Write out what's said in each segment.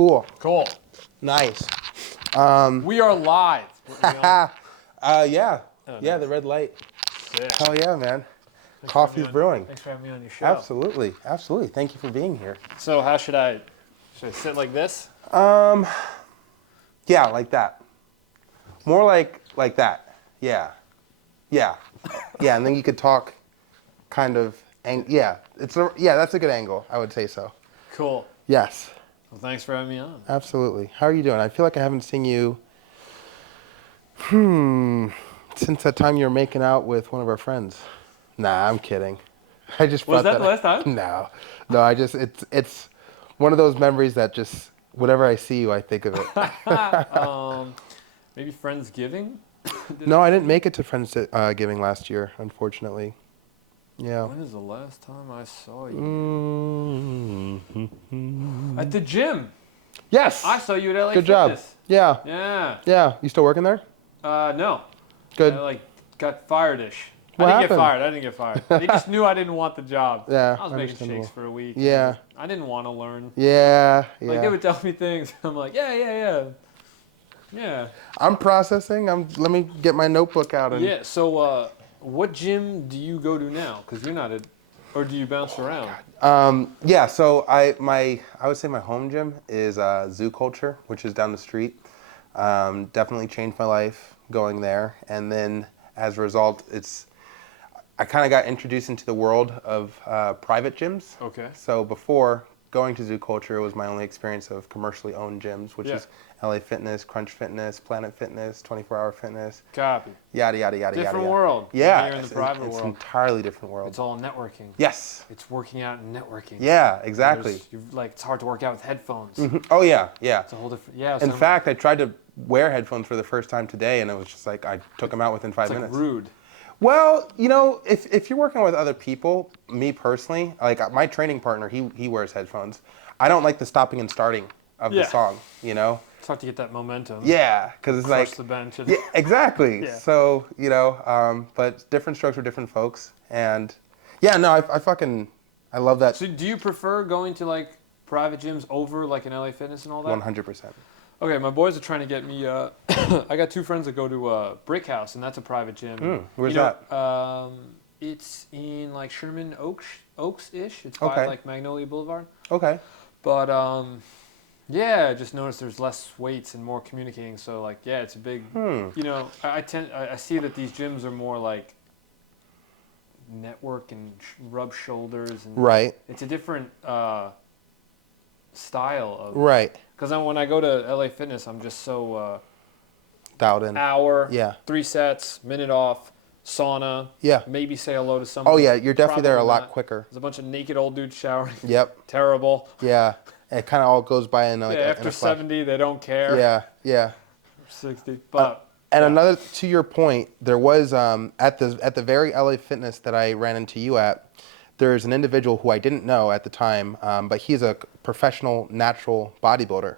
Cool. Nice. We are live. Yeah. Oh, Yeah, nice. the red light. Sick. Hell yeah, man. Coffee's brewing. Thanks for having me on your show. Absolutely. Thank you for being here. So how should I sit like this? Yeah, like that. More like that. Yeah. Yeah, and then you could talk kind of, that's a good angle, I would say so. Cool. Yes. Well, thanks for having me on. Absolutely. How are you doing? I feel like I haven't seen you, since that time you were making out with one of our friends. Nah, I'm kidding. I just Was that the last time? No, it's one of those memories that just, whenever I see you, I think of it. Maybe Friendsgiving? No, I didn't make it to Friendsgiving last year, unfortunately. Yeah. When is the last time I saw you? At the gym. Yes. I saw you at LA Good Fitness. job. Yeah. Yeah. You still working there? No. Good. I got fired-ish. What I happened? didn't get fired. They just knew I didn't want the job. Yeah. I was making shakes for a week. Yeah. I didn't want to learn. Yeah. Like, they would tell me things. I'm like, yeah. I'm processing. Let me get my notebook out. Yeah, so what gym do you go to now? Because you're not or do you bounce around? Yeah, so I would say my home gym is Zoo Culture, which is down the street. Definitely changed my life going there. And then as a result, I kind of got introduced into the world of private gyms. Okay. So before going to Zoo Culture, it was my only experience of commercially owned gyms, which is LA Fitness, Crunch Fitness, Planet Fitness, 24 Hour Fitness. Copy. Yada, yada, yada, Different yada. world. Yeah. You're in the private world. It's an entirely different world. It's all networking. Yes. It's working out and networking. Yeah, exactly. It's hard to work out with headphones. Mm-hmm. Oh, yeah. It's a whole different, In fact, I tried to wear headphones for the first time today, and it was just like, I took them out within 5 minutes. It's rude. Well, if you're working with other people, me personally, like my training partner, he wears headphones. I don't like the stopping and starting of the song, It's hard to get that momentum. Yeah, because it's Crush the bench. Yeah, exactly. Yeah. So, but different strokes for different folks. And yeah, no, I love that. So do you prefer going to like private gyms over like an LA Fitness and all that? 100%. Okay, my boys are trying to get me, I got two friends that go to Brick House, and that's a private gym. Where's that? It's in like Sherman Oaks-ish. It's by like Magnolia Boulevard. Okay. But I just noticed there's less weights and more communicating. So like, it's a big. I see that these gyms are more like network and rub shoulders. And right. It's a different style of. Right. Because when I go to LA Fitness, I'm just so dialed in. Hour. Yeah. 3 sets, minute off. Sauna. Yeah. Maybe say hello to someone. Oh yeah, you're definitely there a lot quicker. There's a bunch of naked old dudes showering. Yep. Terrible. Yeah. It kind of all goes by in like after 70, they don't care. Yeah. 60, but. And another, to your point, there was at the very LA Fitness that I ran into you at, there's an individual who I didn't know at the time, but he's a professional natural bodybuilder.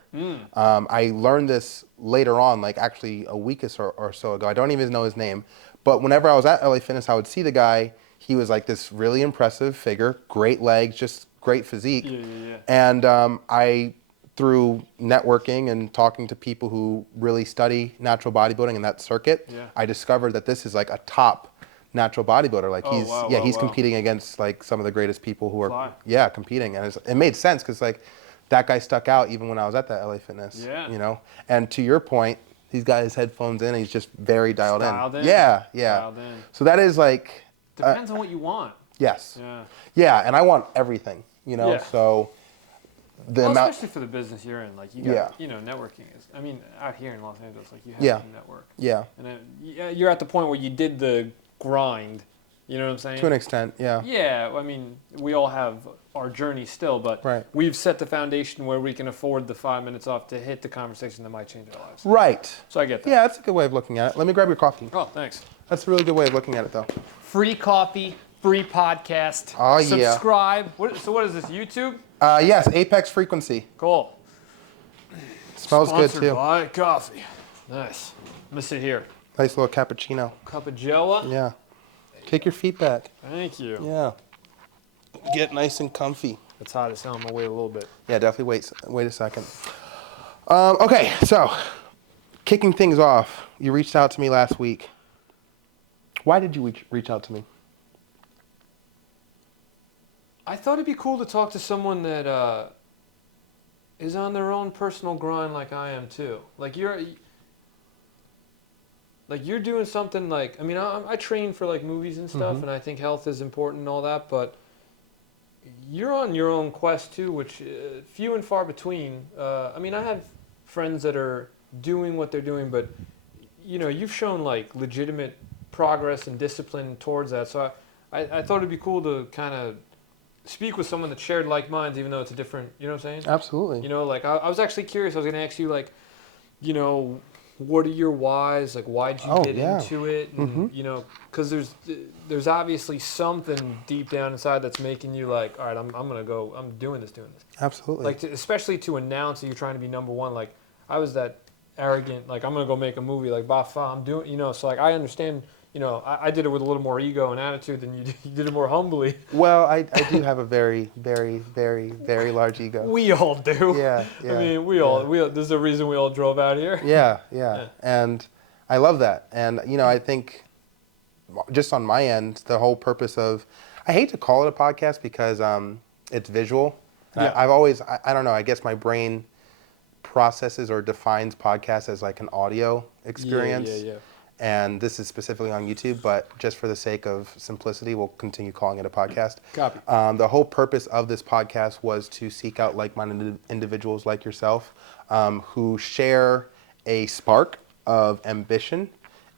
I learned this later on, like actually a week or so ago. I don't even know his name, but whenever I was at LA Fitness, I would see the guy. He was like this really impressive figure, great legs, just great physique. Yeah. And I, through networking and talking to people who really study natural bodybuilding in that circuit, I discovered that this is like a top natural bodybuilder. Like he's competing against like some of the greatest people who are competing, and it made sense because like that guy stuck out even when I was at that LA Fitness. Yeah. And to your point, he's got his headphones in and he's just very dialed in. Yeah. Dialed in. So that is like depends on what you want. Yes. Yeah, and I want everything. So especially for the business you're in, like you got, networking is. I mean, out here in Los Angeles, like you have to network. Yeah. And then, you're at the point where you did the grind. You know what I'm saying? To an extent, yeah. Yeah, I mean, we all have our journey still, but we've set the foundation where we can afford the 5 minutes off to hit the conversation that might change our lives. Right. So I get that. Yeah, that's a good way of looking at it. Let me grab your coffee. Oh, thanks. That's a really good way of looking at it, though. Free coffee, free podcast. Oh, yeah. Subscribe. So what is this, YouTube? Yes, Apex Frequency. Cool. Smells Sponsored good, too. By coffee. Nice. I'm going to sit here. Nice little cappuccino. Cup of Joa. Yeah. Take your feet back. Thank you. Yeah. Get nice and comfy. It's hot as hell. I'm going to wait a little bit. Yeah, definitely wait a second. Okay, so kicking things off, you reached out to me last week. Why did you reach out to me? I thought it'd be cool to talk to someone that is on their own personal grind like I am too. Like you're doing something like, I mean, I train for like movies and stuff, and I think health is important and all that, but you're on your own quest too, which few and far between. I mean, I have friends that are doing what they're doing, but you've shown like legitimate progress and discipline towards that. So I thought it'd be cool to kind of speak with someone that shared like minds, even though it's a different, you know what I'm saying? Absolutely. Like I was actually curious. I was going to ask you, like, what are your whys? Like, why'd you get into it? And, because there's obviously something deep down inside that's making you like, all right, I'm doing this. Absolutely. Like, especially to announce that you're trying to be number one. Like, I was that arrogant, like, I'm going to go make a movie, like, bafa, I'm doing, so like, I understand. I did it with a little more ego and attitude than you did it more humbly. Well, I do have a very, very, very, very large ego. We all do. Yeah. I mean, we all, there's a reason we all drove out here. Yeah. And I love that. And, I think just on my end, the whole purpose of, I hate to call it a podcast because it's visual. And I've always, I don't know, I guess my brain processes or defines podcast as like an audio experience. Yeah. And this is specifically on YouTube, but just for the sake of simplicity, we'll continue calling it a podcast. Copy. The whole purpose of this podcast was to seek out like-minded individuals like yourself who share a spark of ambition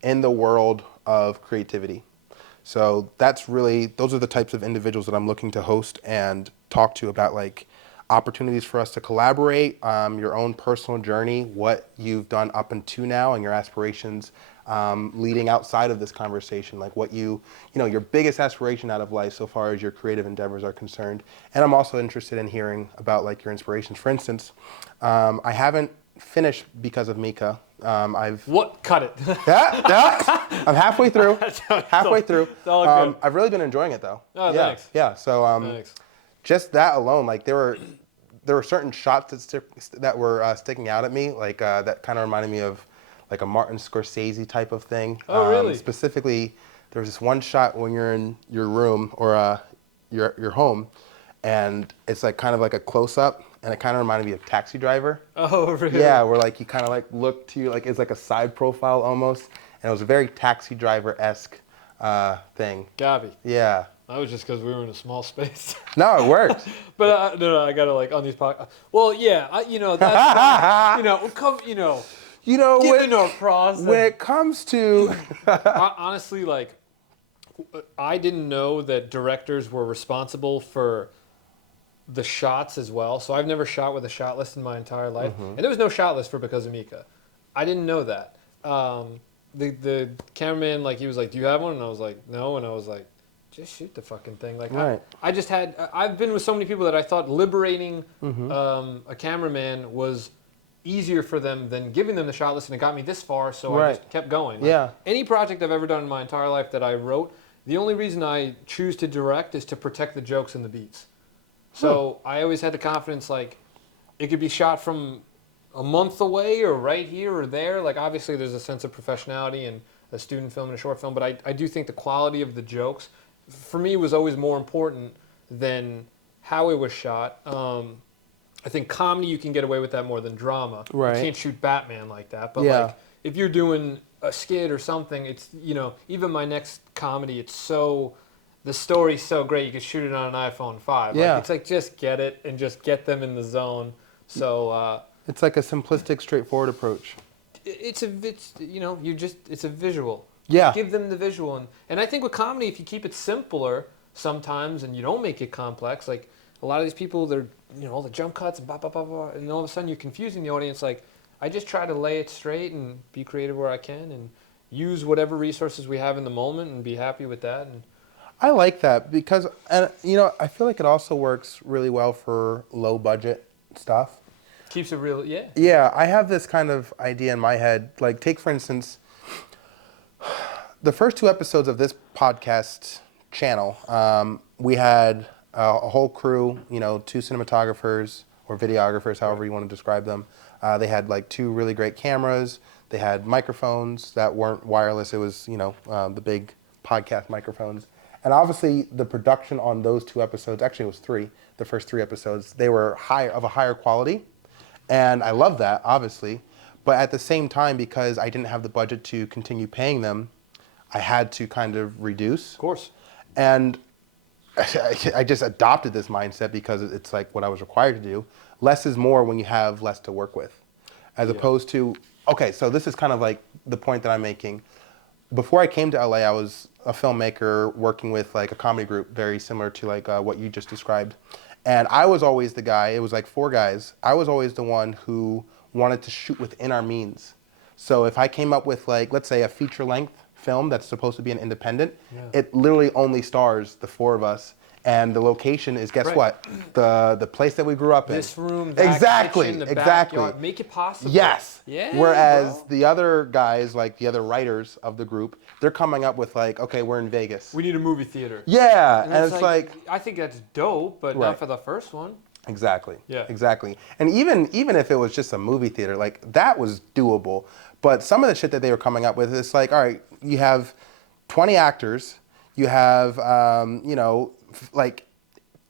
in the world of creativity. So those are the types of individuals that I'm looking to host and talk to about like opportunities for us to collaborate, your own personal journey, what you've done up until now and your aspirations leading outside of this conversation, like what your biggest aspiration out of life so far as your creative endeavors are concerned. And I'm also interested in hearing about like your inspirations. For instance, I haven't finished because of Mika. Cut it. I'm halfway through. Halfway through. It's all good. I've really been enjoying it though. Oh, thanks. Yeah. So Thanks. Just that alone, like there were certain shots that were sticking out at me, like that kind of reminded me of like a Martin Scorsese type of thing. Oh, really? Specifically, there was this one shot when you're in your room or your home, and it's like kind of like a close up, and it kind of reminded me of Taxi Driver. Oh, really? Yeah, where like you kind of like look to like it's like a side profile almost, and it was a very Taxi Driver-esque thing. Copy. Yeah. That was just because we were in a small space. No, it worked. But no, I gotta like on these podcasts. Well, yeah, that's given our process. When it comes to honestly, like, I didn't know that directors were responsible for the shots as well. So I've never shot with a shot list in my entire life, and there was no shot list for Because of Mika. I didn't know that. The cameraman, like, he was like, "Do you have one?" And I was like, "No," and I was like, just shoot the fucking thing. Like, right. I've been with so many people that I thought liberating a cameraman was easier for them than giving them the shot list, and it got me this far, so I just kept going. Like, any project I've ever done in my entire life that I wrote, the only reason I choose to direct is to protect the jokes and the beats. So I always had the confidence, like, it could be shot from a month away or right here or there. Like, obviously there's a sense of professionality in a student film and a short film, but I do think the quality of the jokes for me was always more important than how it was shot. I think comedy, you can get away with that more than drama. Right. You can't shoot Batman like that. But like, if you're doing a skit or something, it's, even my next comedy, the story's so great, you can shoot it on an iPhone 5. Yeah. Like, it's like, just get it and just get them in the zone. So it's like a simplistic, straightforward approach. It's a visual. Yeah. Give them the visual. And I think with comedy, if you keep it simpler sometimes and you don't make it complex, like a lot of these people, they're, all the jump cuts and blah, blah, blah, blah, and all of a sudden you're confusing the audience. Like, I just try to lay it straight and be creative where I can and use whatever resources we have in the moment and be happy with that. And I like that because, I feel like it also works really well for low budget stuff. Keeps it real, yeah. Yeah, I have this kind of idea in my head. Like, take, for instance, the first 2 episodes of this podcast channel, we had a whole crew, 2 cinematographers, or videographers, however you want to describe them. They had like 2 really great cameras. They had microphones that weren't wireless. It was, the big podcast microphones. And obviously, the production on those 2 episodes, actually it was 3, the first 3 episodes, they were of a higher quality. And I love that, obviously. But at the same time, because I didn't have the budget to continue paying them, I had to kind of reduce. Of course. And I just adopted this mindset because it's like what I was required to do. Less is more when you have less to work with. As opposed to, okay, so this is kind of like the point that I'm making. Before I came to LA, I was a filmmaker working with like a comedy group very similar to like what you just described. And I was always the guy, it was like 4 guys. I was always the one who wanted to shoot within our means. So if I came up with like, let's say a feature length film that's supposed to be an independent, it literally only stars the 4 of us. And the location is, guess what? The place that we grew up in. This room, that kitchen, the backyard. Make it possible. Yes. Yeah. Whereas the other guys, like the other writers of the group, they're coming up with like, okay, we're in Vegas. We need a movie theater. Yeah. And it's like I think that's dope, but not for the first one. Exactly. Yeah. Exactly. And even if it was just a movie theater, like that was doable. But some of the shit that they were coming up with, it's like, all right, you have 20 actors, you have, like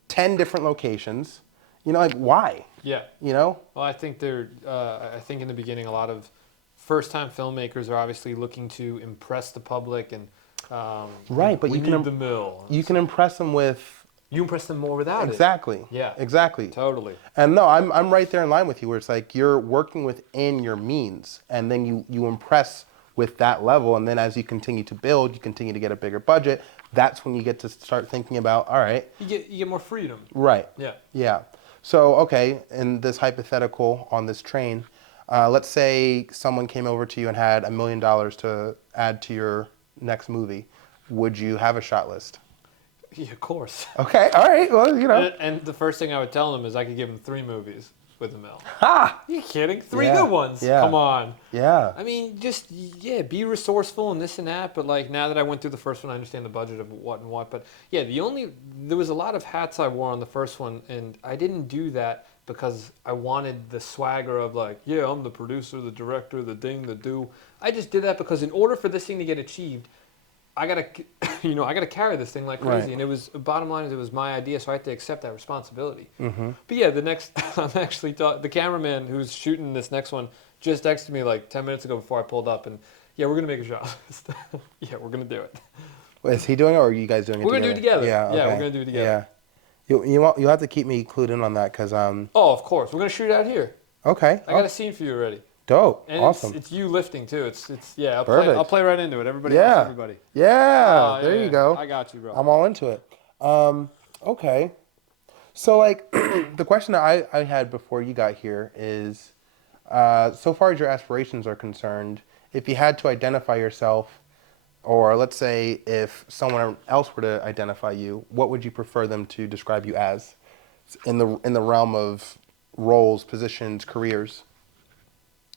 10 different locations, like why? Yeah. Well, I think I think in the beginning, a lot of first-time filmmakers are obviously looking to impress the public and, right, but you need the mill. You can impress them with. You impress them more without Exactly. it. Yeah. Exactly. Totally. And no, I'm right there in line with you where it's like you're working within your means and then you impress with that level, and then as you continue to build, you continue to get a bigger budget. That's when you get to start thinking about, all right. You get more freedom. Right. Yeah. Yeah. So, okay, in this hypothetical on this train, let's say someone came over to you and had $1 million to add to your next movie. Would you have a shot list? Yeah, of course. Okay, all right, well, And the first thing I would tell them is I could give them 3 movies with $1 million. Ha! Are you kidding? 3 good ones. Yeah. Come on. Yeah. I mean, just, be resourceful and this and that. But, like, now that I went through the first one, I understand the budget of what and what. But, yeah, there was a lot of hats I wore on the first one. And I didn't do that because I wanted the swagger of, like, yeah, I'm the producer, the director, the ding, the do. I just did that because in order for this thing to get achieved, I gotta carry this thing like crazy, Right. and it was bottom line is it was my idea, so I had to accept that responsibility. Mm-hmm. But yeah, I'm actually the cameraman who's shooting this next one just texted me like 10 minutes ago before I pulled up, and yeah, we're gonna make a shot. Yeah, we're gonna do it. Is he doing it, or are you guys doing it? We're gonna do it together. Yeah, okay. Yeah, we're gonna do it together. Yeah, you have to keep me clued in on that because Oh, of course, we're gonna shoot out here. Okay. I got a scene for you already. Dope. And awesome. It's you lifting too. I'll Perfect. I'll play right into it. Everybody, Yeah. everybody. Yeah. There you yeah. go. I got you, bro. I'm all into it. Okay. So like the question that I had before you got here is, so far as your aspirations are concerned, if you had to identify yourself, or let's say if someone else were to identify you, what would you prefer them to describe you as in the realm of roles, positions, careers?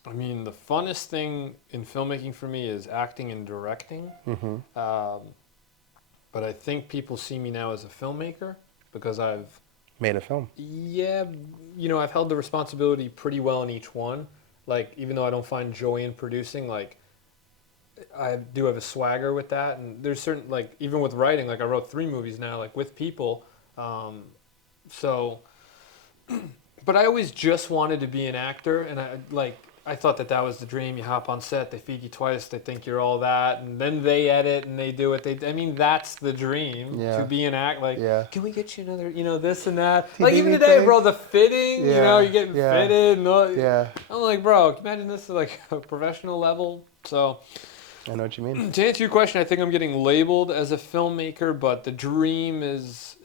I mean, the funnest thing in filmmaking for me is acting and directing. Mm-hmm. But I think people see me now as a filmmaker because I've Made a film. I've held the responsibility pretty well in each one. Like, even though I don't find joy in producing, like, I do have a swagger with that. And there's certain, like, even with writing, like, I wrote 3 movies now, like, with people. But I always just wanted to be an actor, and I thought that was the dream. You hop on set, they feed you twice, they think you're all that, and then they edit and they do it. That's the dream, to be an act. Like, can we get you another, this and that? Like, even today, bro, the fitting, you're getting fitted. I'm like, bro, can you imagine this at like a professional level? So, I know what you mean. To answer your question, I think I'm getting labeled as a filmmaker, but the dream is,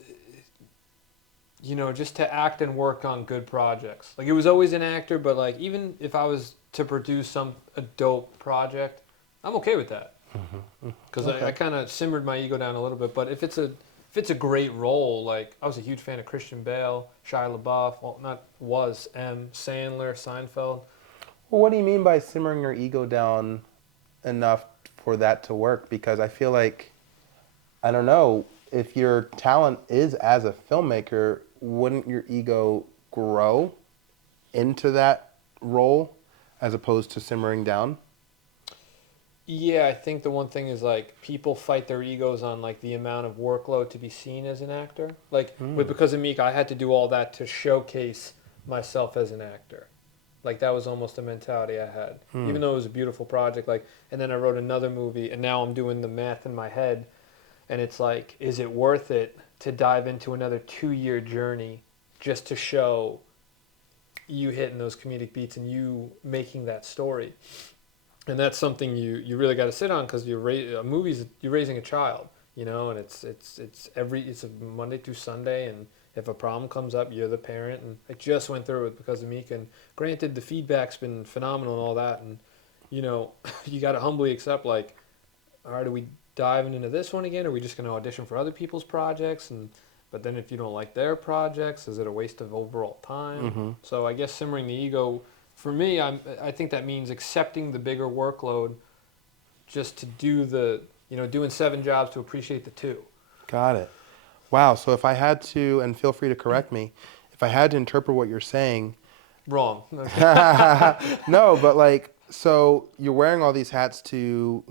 just to act and work on good projects. Like, it was always an actor, but like, even if I was to produce a dope project, I'm okay with that. Because I kind of simmered my ego down a little bit. But if it's a great role, like, I was a huge fan of Christian Bale, Shia LaBeouf, Sandler, Seinfeld. Well, what do you mean by simmering your ego down enough for that to work? Because I feel like, I don't know, if your talent is as a filmmaker, wouldn't your ego grow into that role as opposed to simmering down? Yeah, I think the one thing is like people fight their egos on like the amount of workload to be seen as an actor. Like with Because of Meek, I had to do all that to showcase myself as an actor. Like that was almost a mentality I had, even though it was a beautiful project. Like, and then I wrote another movie, and now I'm doing the math in my head, and it's like, is it worth it to dive into another 2-year journey just to show you hitting those comedic beats and you making that story? And that's something you really got to sit on because you're raising a child, and it's a Monday through Sunday, and if a problem comes up, you're the parent. And I just went through it Because of Meek, and granted, the feedback's been phenomenal and all that, and you got to humbly accept, like, all right, are we diving into this one again? Are we just going to audition for other people's projects? But then if you don't like their projects, is it a waste of overall time? So I guess simmering the ego. For me, I think that means accepting the bigger workload just to do doing 7 jobs to appreciate the 2. Got it. Wow. So if I had to, and feel free to correct me, if I had to interpret what you're saying, Wrong. no, but like, so you're wearing all these hats to,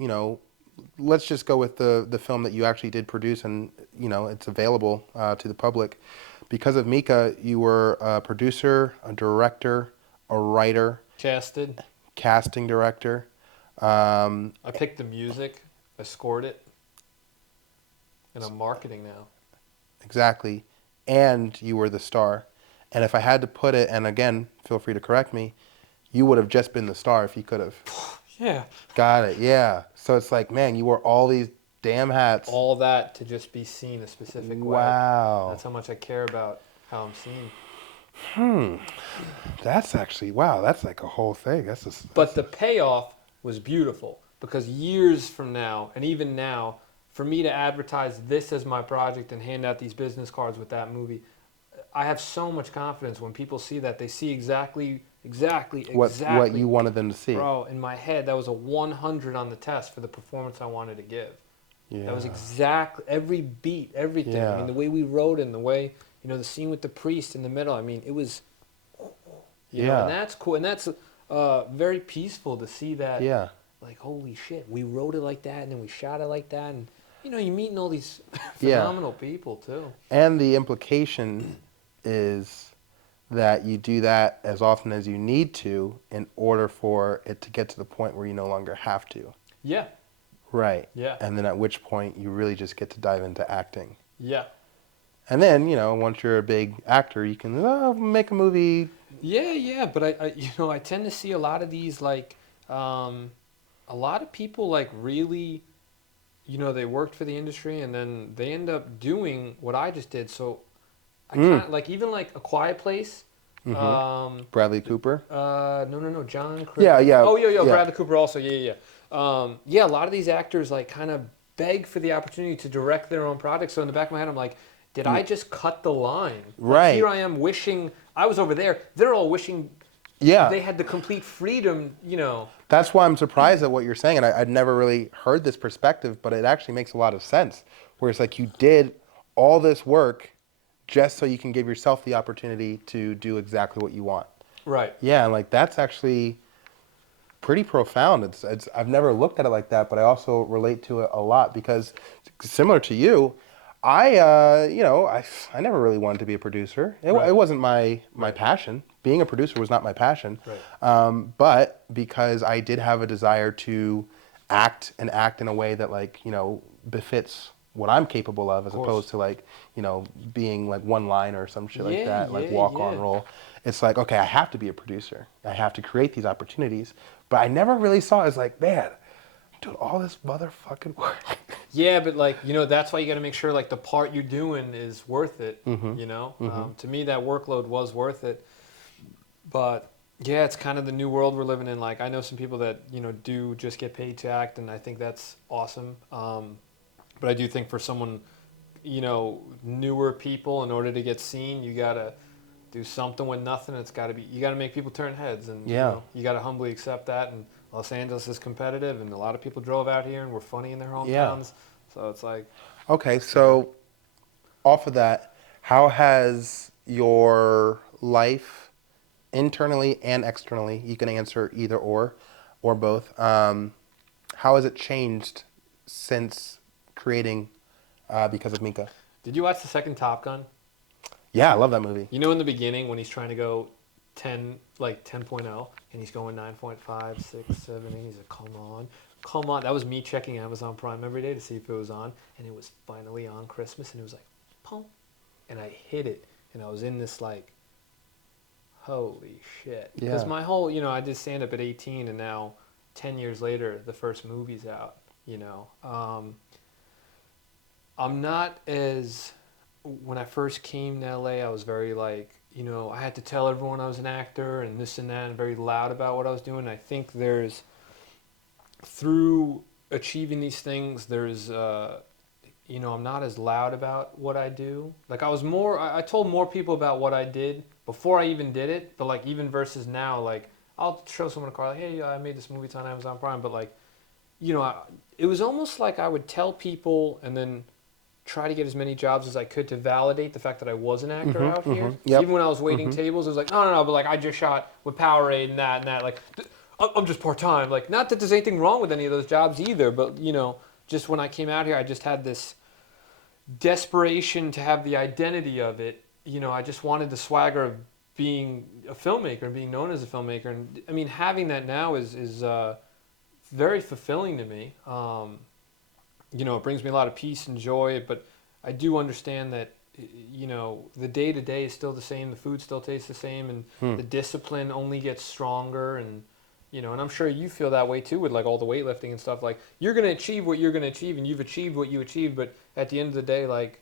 let's just go with the film that you actually did produce and, it's available to the public. Because of Mika, you were a producer, a director, a writer, casting director. I picked the music, I scored it, and I'm marketing now. Exactly. And you were the star. And if I had to put it, and again, feel free to correct me, you would have just been the star if you could have. Yeah. Got it. Yeah. So it's like, man, you wore all these damn hats. All that to just be seen a specific way. Wow. That's how much I care about how I'm seen. That's actually, wow, that's like a whole thing. But the payoff was beautiful because years from now, and even now, for me to advertise this as my project and hand out these business cards with that movie, I have so much confidence when people see that. They see exactly what you wanted them to see. Bro, in my head, that was a 100 on the test for the performance I wanted to give. Yeah. That was exactly every beat, everything. Yeah. I mean, the way we wrote it and the way, the scene with the priest in the middle. I mean, it was, and that's cool. And that's very peaceful to see that. Yeah. Like, holy shit, we wrote it like that and then we shot it like that. And, you're meeting all these phenomenal people, too. And the implication is that you do that as often as you need to in order for it to get to the point where you no longer have to. Yeah. Right. Yeah. And then at which point you really just get to dive into acting. Yeah. And then, once you're a big actor, you can make a movie. Yeah. But I tend to see a lot of these, like, a lot of people, like, really, they worked for the industry and then they end up doing what I just did. So I kind of, like, even like A Quiet Place. Bradley Cooper? No, John. Yeah. Oh, yeah. Bradley Cooper also. Yeah. A lot of these actors like kind of beg for the opportunity to direct their own projects. So in the back of my head, I'm like, did I just cut the line? Right. Like, here I am wishing I was over there. They're all wishing they had the complete freedom, That's why I'm surprised at what you're saying. And I'd never really heard this perspective, but it actually makes a lot of sense. Where it's like you did all this work just so you can give yourself the opportunity to do exactly what you want. Right. Yeah, and like that's actually pretty profound. It's I've never looked at it like that, but I also relate to it a lot because similar to you, I never really wanted to be a producer. It wasn't my passion. Being a producer was not my passion. Right. But because I did have a desire to act in a way that befits what I'm capable of as opposed to like, being like one line or some shit like that, like walk on role. It's like, okay, I have to be a producer. I have to create these opportunities. But I never really saw it as like, man, I'm doing all this motherfucking work. Yeah, but like, that's why you got to make sure like the part you're doing is worth it, To me, that workload was worth it. But yeah, it's kind of the new world we're living in. Like, I know some people that, do just get paid to act, and I think that's awesome. But I do think for someone, newer people, in order to get seen, you got to do something with nothing. You got to make people turn heads. And you got to humbly accept that. And Los Angeles is competitive, and a lot of people drove out here and were funny in their hometowns. So it's like. Okay, so off of that, how has your life internally and externally. You can answer either or both. How has it changed since creating because of Mika? Did you watch the second Top Gun? Yeah, I love that movie. You know, in the beginning when he's trying to go 10.0, and he's going 9.5, 6, 7, 8, he's like, come on. That was me checking Amazon Prime every day to see if it was on, and it was finally on Christmas, and it was like, pum, and I hit it, and I was in this like, holy shit. Because my whole, I did stand up at 18, and now 10 years later, the first movie's out, I'm not as, when I first came to LA, I was very like, I had to tell everyone I was an actor and this and that, and very loud about what I was doing. I think through achieving these things, I'm not as loud about what I do. Like I told more people about what I did before I even did it, but like even versus now, like I'll show someone a car, like, hey, I made this movie, it's on Amazon Prime, but like, it was almost like I would tell people and then try to get as many jobs as I could to validate the fact that I was an actor out here. Yep. Even when I was waiting tables, it was like, no, but like I just shot with Powerade and that. Like, I'm just part-time. Like, not that there's anything wrong with any of those jobs either, but, just when I came out here, I just had this desperation to have the identity of it. I just wanted the swagger of being a filmmaker and being known as a filmmaker. And, I mean, having that now is very fulfilling to me. It brings me a lot of peace and joy, but I do understand that, the day-to-day is still the same, the food still tastes the same, and the discipline only gets stronger, and, and I'm sure you feel that way too with, like, all the weightlifting and stuff. Like, you're going to achieve what you're going to achieve, and you've achieved what you achieved, but at the end of the day, like,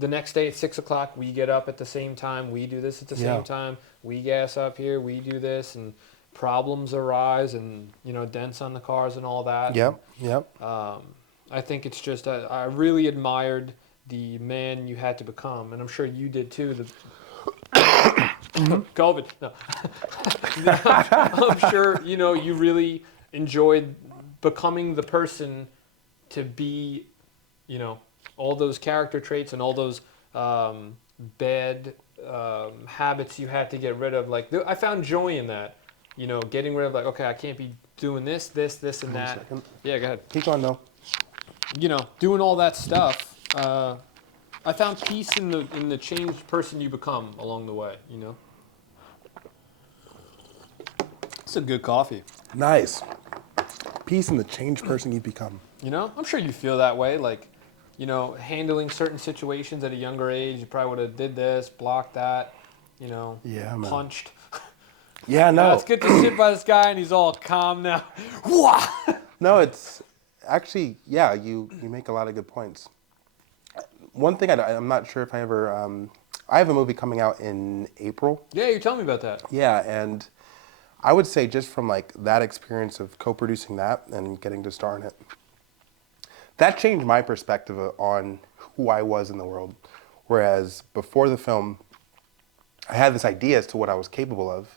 the next day at 6 o'clock, we get up at the same time, we do this at the same time, we gas up here, we do this, and problems arise, and, dents on the cars and all that. Yep. I think it's just I really admired the man you had to become, and I'm sure you did too. COVID. No, I'm sure you really enjoyed becoming the person to be, all those character traits and all those bad habits you had to get rid of. Like I found joy in that, getting rid of like, okay, I can't be doing this, and that. Yeah, go ahead. Keep going though. Doing all that stuff, I found peace in the changed person you become along the way, It's a good coffee. Nice. Peace in the changed person you've become. I'm sure you feel that way, like, handling certain situations at a younger age, you probably would have did this, blocked that, Yeah, man. punched. Yeah, no. It's good to sit by this guy and he's all calm now. No, it's actually, yeah, you make a lot of good points. One thing I'm not sure if I ever, I have a movie coming out in April. Yeah, you tell me about that. Yeah, and I would say just from like that experience of co-producing that and getting to star in it, that changed my perspective on who I was in the world. Whereas before the film, I had this idea as to what I was capable of.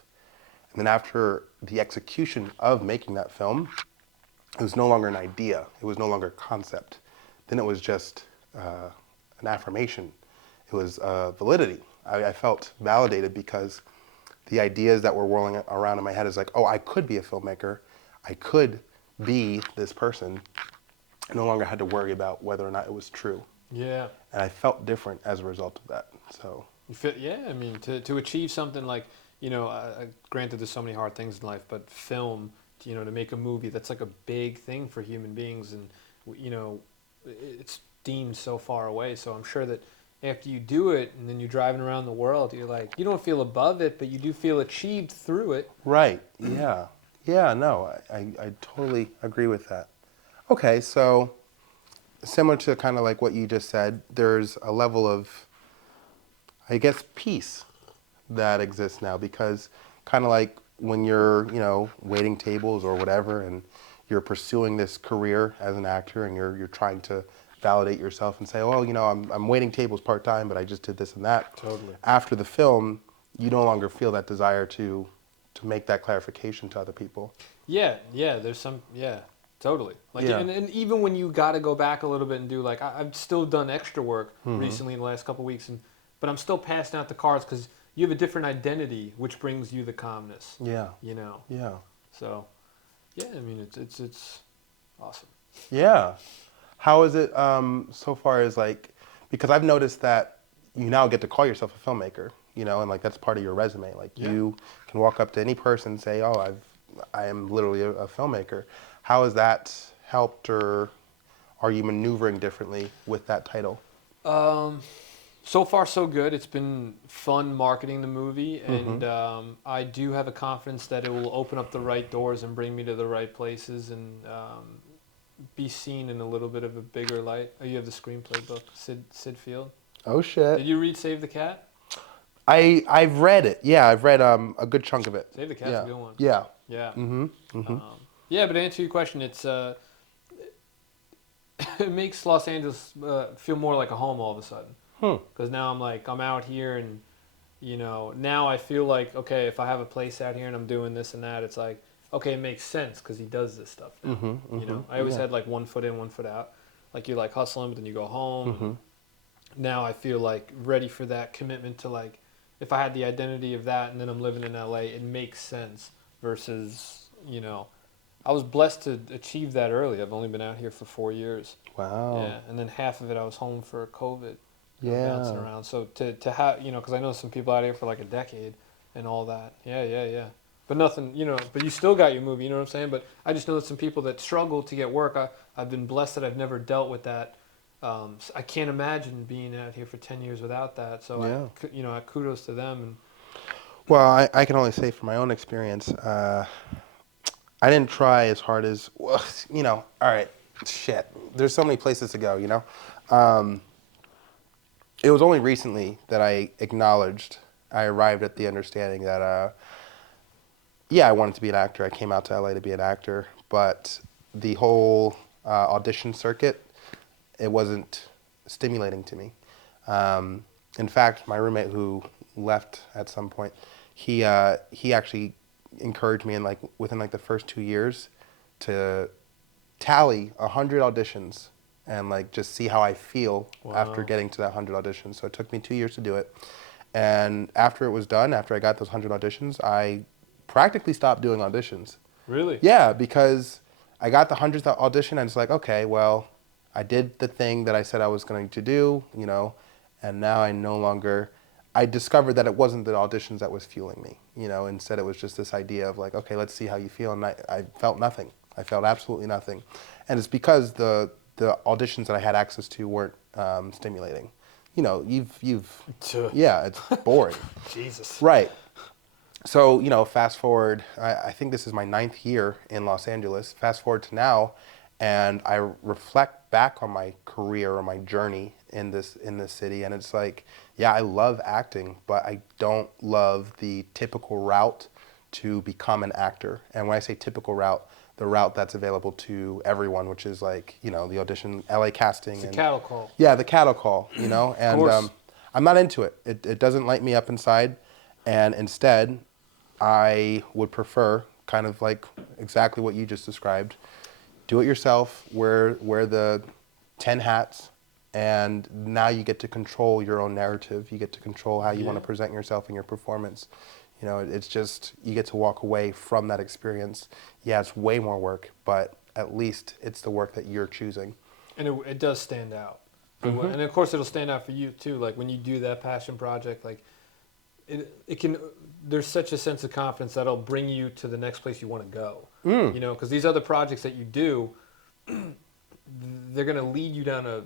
And then after the execution of making that film, it was no longer an idea. It was no longer a concept. Then it was just an affirmation. It was validity. I felt validated because the ideas that were whirling around in my head is like, oh, I could be a filmmaker. I could be this person. I no longer had to worry about whether or not it was true. Yeah. And I felt different as a result of that. So. You feel, yeah, I mean, to achieve something like, granted there's so many hard things in life, but film, to make a movie, that's like a big thing for human beings, and, it's deemed so far away. So I'm sure that after you do it and then you're driving around the world, you're like, you don't feel above it, but you do feel achieved through it. Right, yeah. Yeah, no, I totally agree with that. Okay, so similar to kind of like what you just said, there's a level of, I guess, peace that exists now, because kind of like when you're, waiting tables or whatever, and you're pursuing this career as an actor, and you're trying to validate yourself and say, oh, I'm waiting tables part-time, but I just did this and that. Totally. After the film, you no longer feel that desire to make that clarification to other people. Yeah, there's some, totally. Like, Yeah. and even when you got to go back a little bit and do, like, I've still done extra work recently in the last couple of weeks, but I'm still passing out the cards because, you have a different identity, which brings you the calmness. Yeah. You know. Yeah. So, yeah, I mean, it's awesome. Yeah. How is it so far as like, because I've noticed that you now get to call yourself a filmmaker, and like that's part of your resume. Like Yeah. you can walk up to any person and say, "Oh, I am literally a filmmaker." How has that helped, or are you maneuvering differently with that title? So far, so good. It's been fun marketing the movie, Mm-hmm. and I do have a confidence that it will open up the right doors and bring me to the right places and be seen in a little bit of a bigger light. Oh, you have the screenplay book, Sid Field. Oh shit! Did you read Save the Cat? I've read it. Yeah, I've read a good chunk of it. Save the Cat's a Yeah. good one. Yeah. Yeah. Mm-hmm. Mm-hmm. Yeah, but to answer your question, it's it makes Los Angeles feel more like a home all of a sudden. Hmm. Because now I'm out here and now I feel like, okay, if I have a place out here and I'm doing this and that, it's like, okay, it makes sense because he does this stuff now. Mm-hmm. Mm-hmm. I always Yeah. had like 1 foot in, 1 foot out. Like you're like hustling, but then you go home. Mm-hmm. Now I feel like ready for that commitment to like, if I had the identity of that and then I'm living in LA, it makes sense versus, I was blessed to achieve that early. I've only been out here for 4 years. Wow. Yeah, and then half of it I was home for COVID. Bouncing Yeah. around. So to have, because I know some people out here for like a decade and all that. Yeah. But nothing, but you still got your movie, you know what I'm saying? But I just know that some people that struggle to get work, I've been blessed that I've never dealt with that. I can't imagine being out here for 10 years without that. So, Yeah. I kudos to them. And Well, I can only say from my own experience, I didn't try as hard as, well, all right, shit. There's so many places to go. It was only recently that I arrived at the understanding that, yeah, I wanted to be an actor. I came out to LA to be an actor, but the whole audition circuit, it wasn't stimulating to me. In fact, my roommate who left at some point, he actually encouraged me within the first 2 years to tally 100 auditions and just see how I feel after wow, getting to that 100 auditions. So it took me 2 years to do it. And after it was done, after I got those 100 auditions, I practically stopped doing auditions. really? Yeah, because I got the 100th audition and it's like, okay, well, I did the thing that I said I was going to do, and now I discovered that it wasn't the auditions that was fueling me, instead it was just this idea of like, okay, let's see how you feel. And I felt nothing. I felt absolutely nothing. And it's because the auditions that I had access to weren't stimulating. Tuh. Yeah, it's boring. Jesus. Right. So, fast forward, I think this is my 9th year in Los Angeles. Fast forward to now, and I reflect back on my career or my journey in this city, and it's like, yeah, I love acting, but I don't love the typical route to become an actor. And when I say typical route, the route that's available to everyone, which is the audition, LA casting. It's a and cattle call. Yeah, the cattle call, and Of course. I'm not into it. It doesn't light me up inside, and instead, I would prefer kind of like exactly what you just described. Do it yourself, wear the 10 hats, and now you get to control your own narrative. You get to control how you want to Yeah. present yourself in your performance. It's just, you get to walk away from that experience. Yeah, it's way more work, but at least it's the work that you're choosing. And it does stand out. And of course it'll stand out for you too. Like when you do that passion project, like it can, there's such a sense of confidence that'll bring you to the next place you want to go. Because these other projects that you do, they're going to lead you down to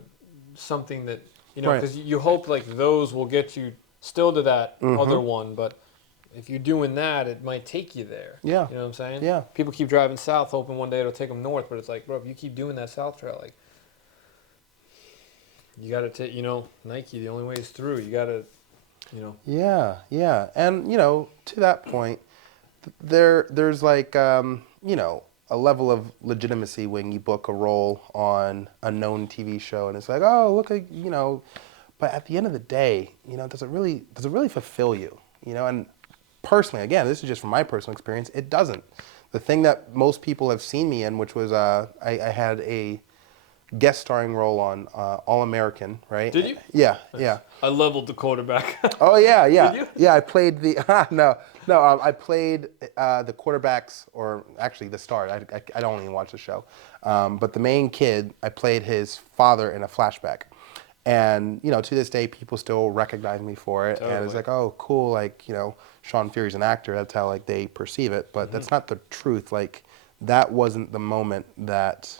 something that, Right. because you hope like those will get you still to that Mm-hmm. other one. But if you're doing that, it might take you there. Yeah. You know what I'm saying? Yeah. People keep driving south hoping one day it'll take them north. But it's like, bro, if you keep doing that south trail, like, you got to take, Nike, the only way is through. You got to, Yeah. And, to that point, there's a level of legitimacy when you book a role on a known TV show and it's like, oh, look at, but at the end of the day, does it really fulfill you? And personally, again, this is just from my personal experience, it doesn't. The thing that most people have seen me in, which was I had a guest starring role on All American, right? Did you? Yeah, Nice. yeah. I leveled the quarterback. Oh yeah, yeah, Did you? yeah. I played the no. I played the quarterbacks, or actually the star. I don't even watch the show, but the main kid. I played his father in a flashback, and to this day, people still recognize me for it, and it's Totally. like, oh, cool. Like Sean Fury's an actor. That's how like they perceive it, but that's not the truth. Like that wasn't the moment that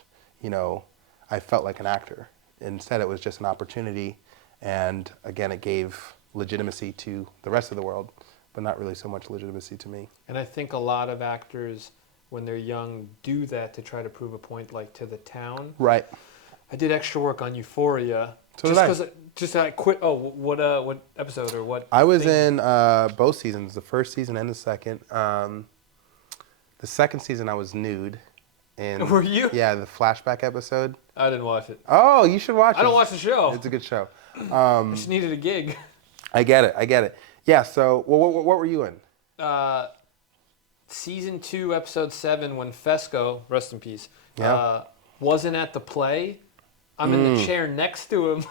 I felt like an actor. Instead, it was just an opportunity, and again, it gave legitimacy to the rest of the world, but not really so much legitimacy to me. And I think a lot of actors, when they're young, do that to try to prove a point, like to the town. Right. I did extra work on Euphoria. So just did I. because I quit. Oh, what episode or what? I was thing? in both seasons, the first season and the second. The second season, I was nude. In, Were you? Yeah, the flashback episode. I didn't watch it. Oh, you should watch it. I don't watch the show. It's a good show. I just needed a gig. I get it. Yeah, so what were you in? Season 2, episode 7, when Fesco, rest in peace, Yeah. wasn't at the play. I'm in the chair next to him.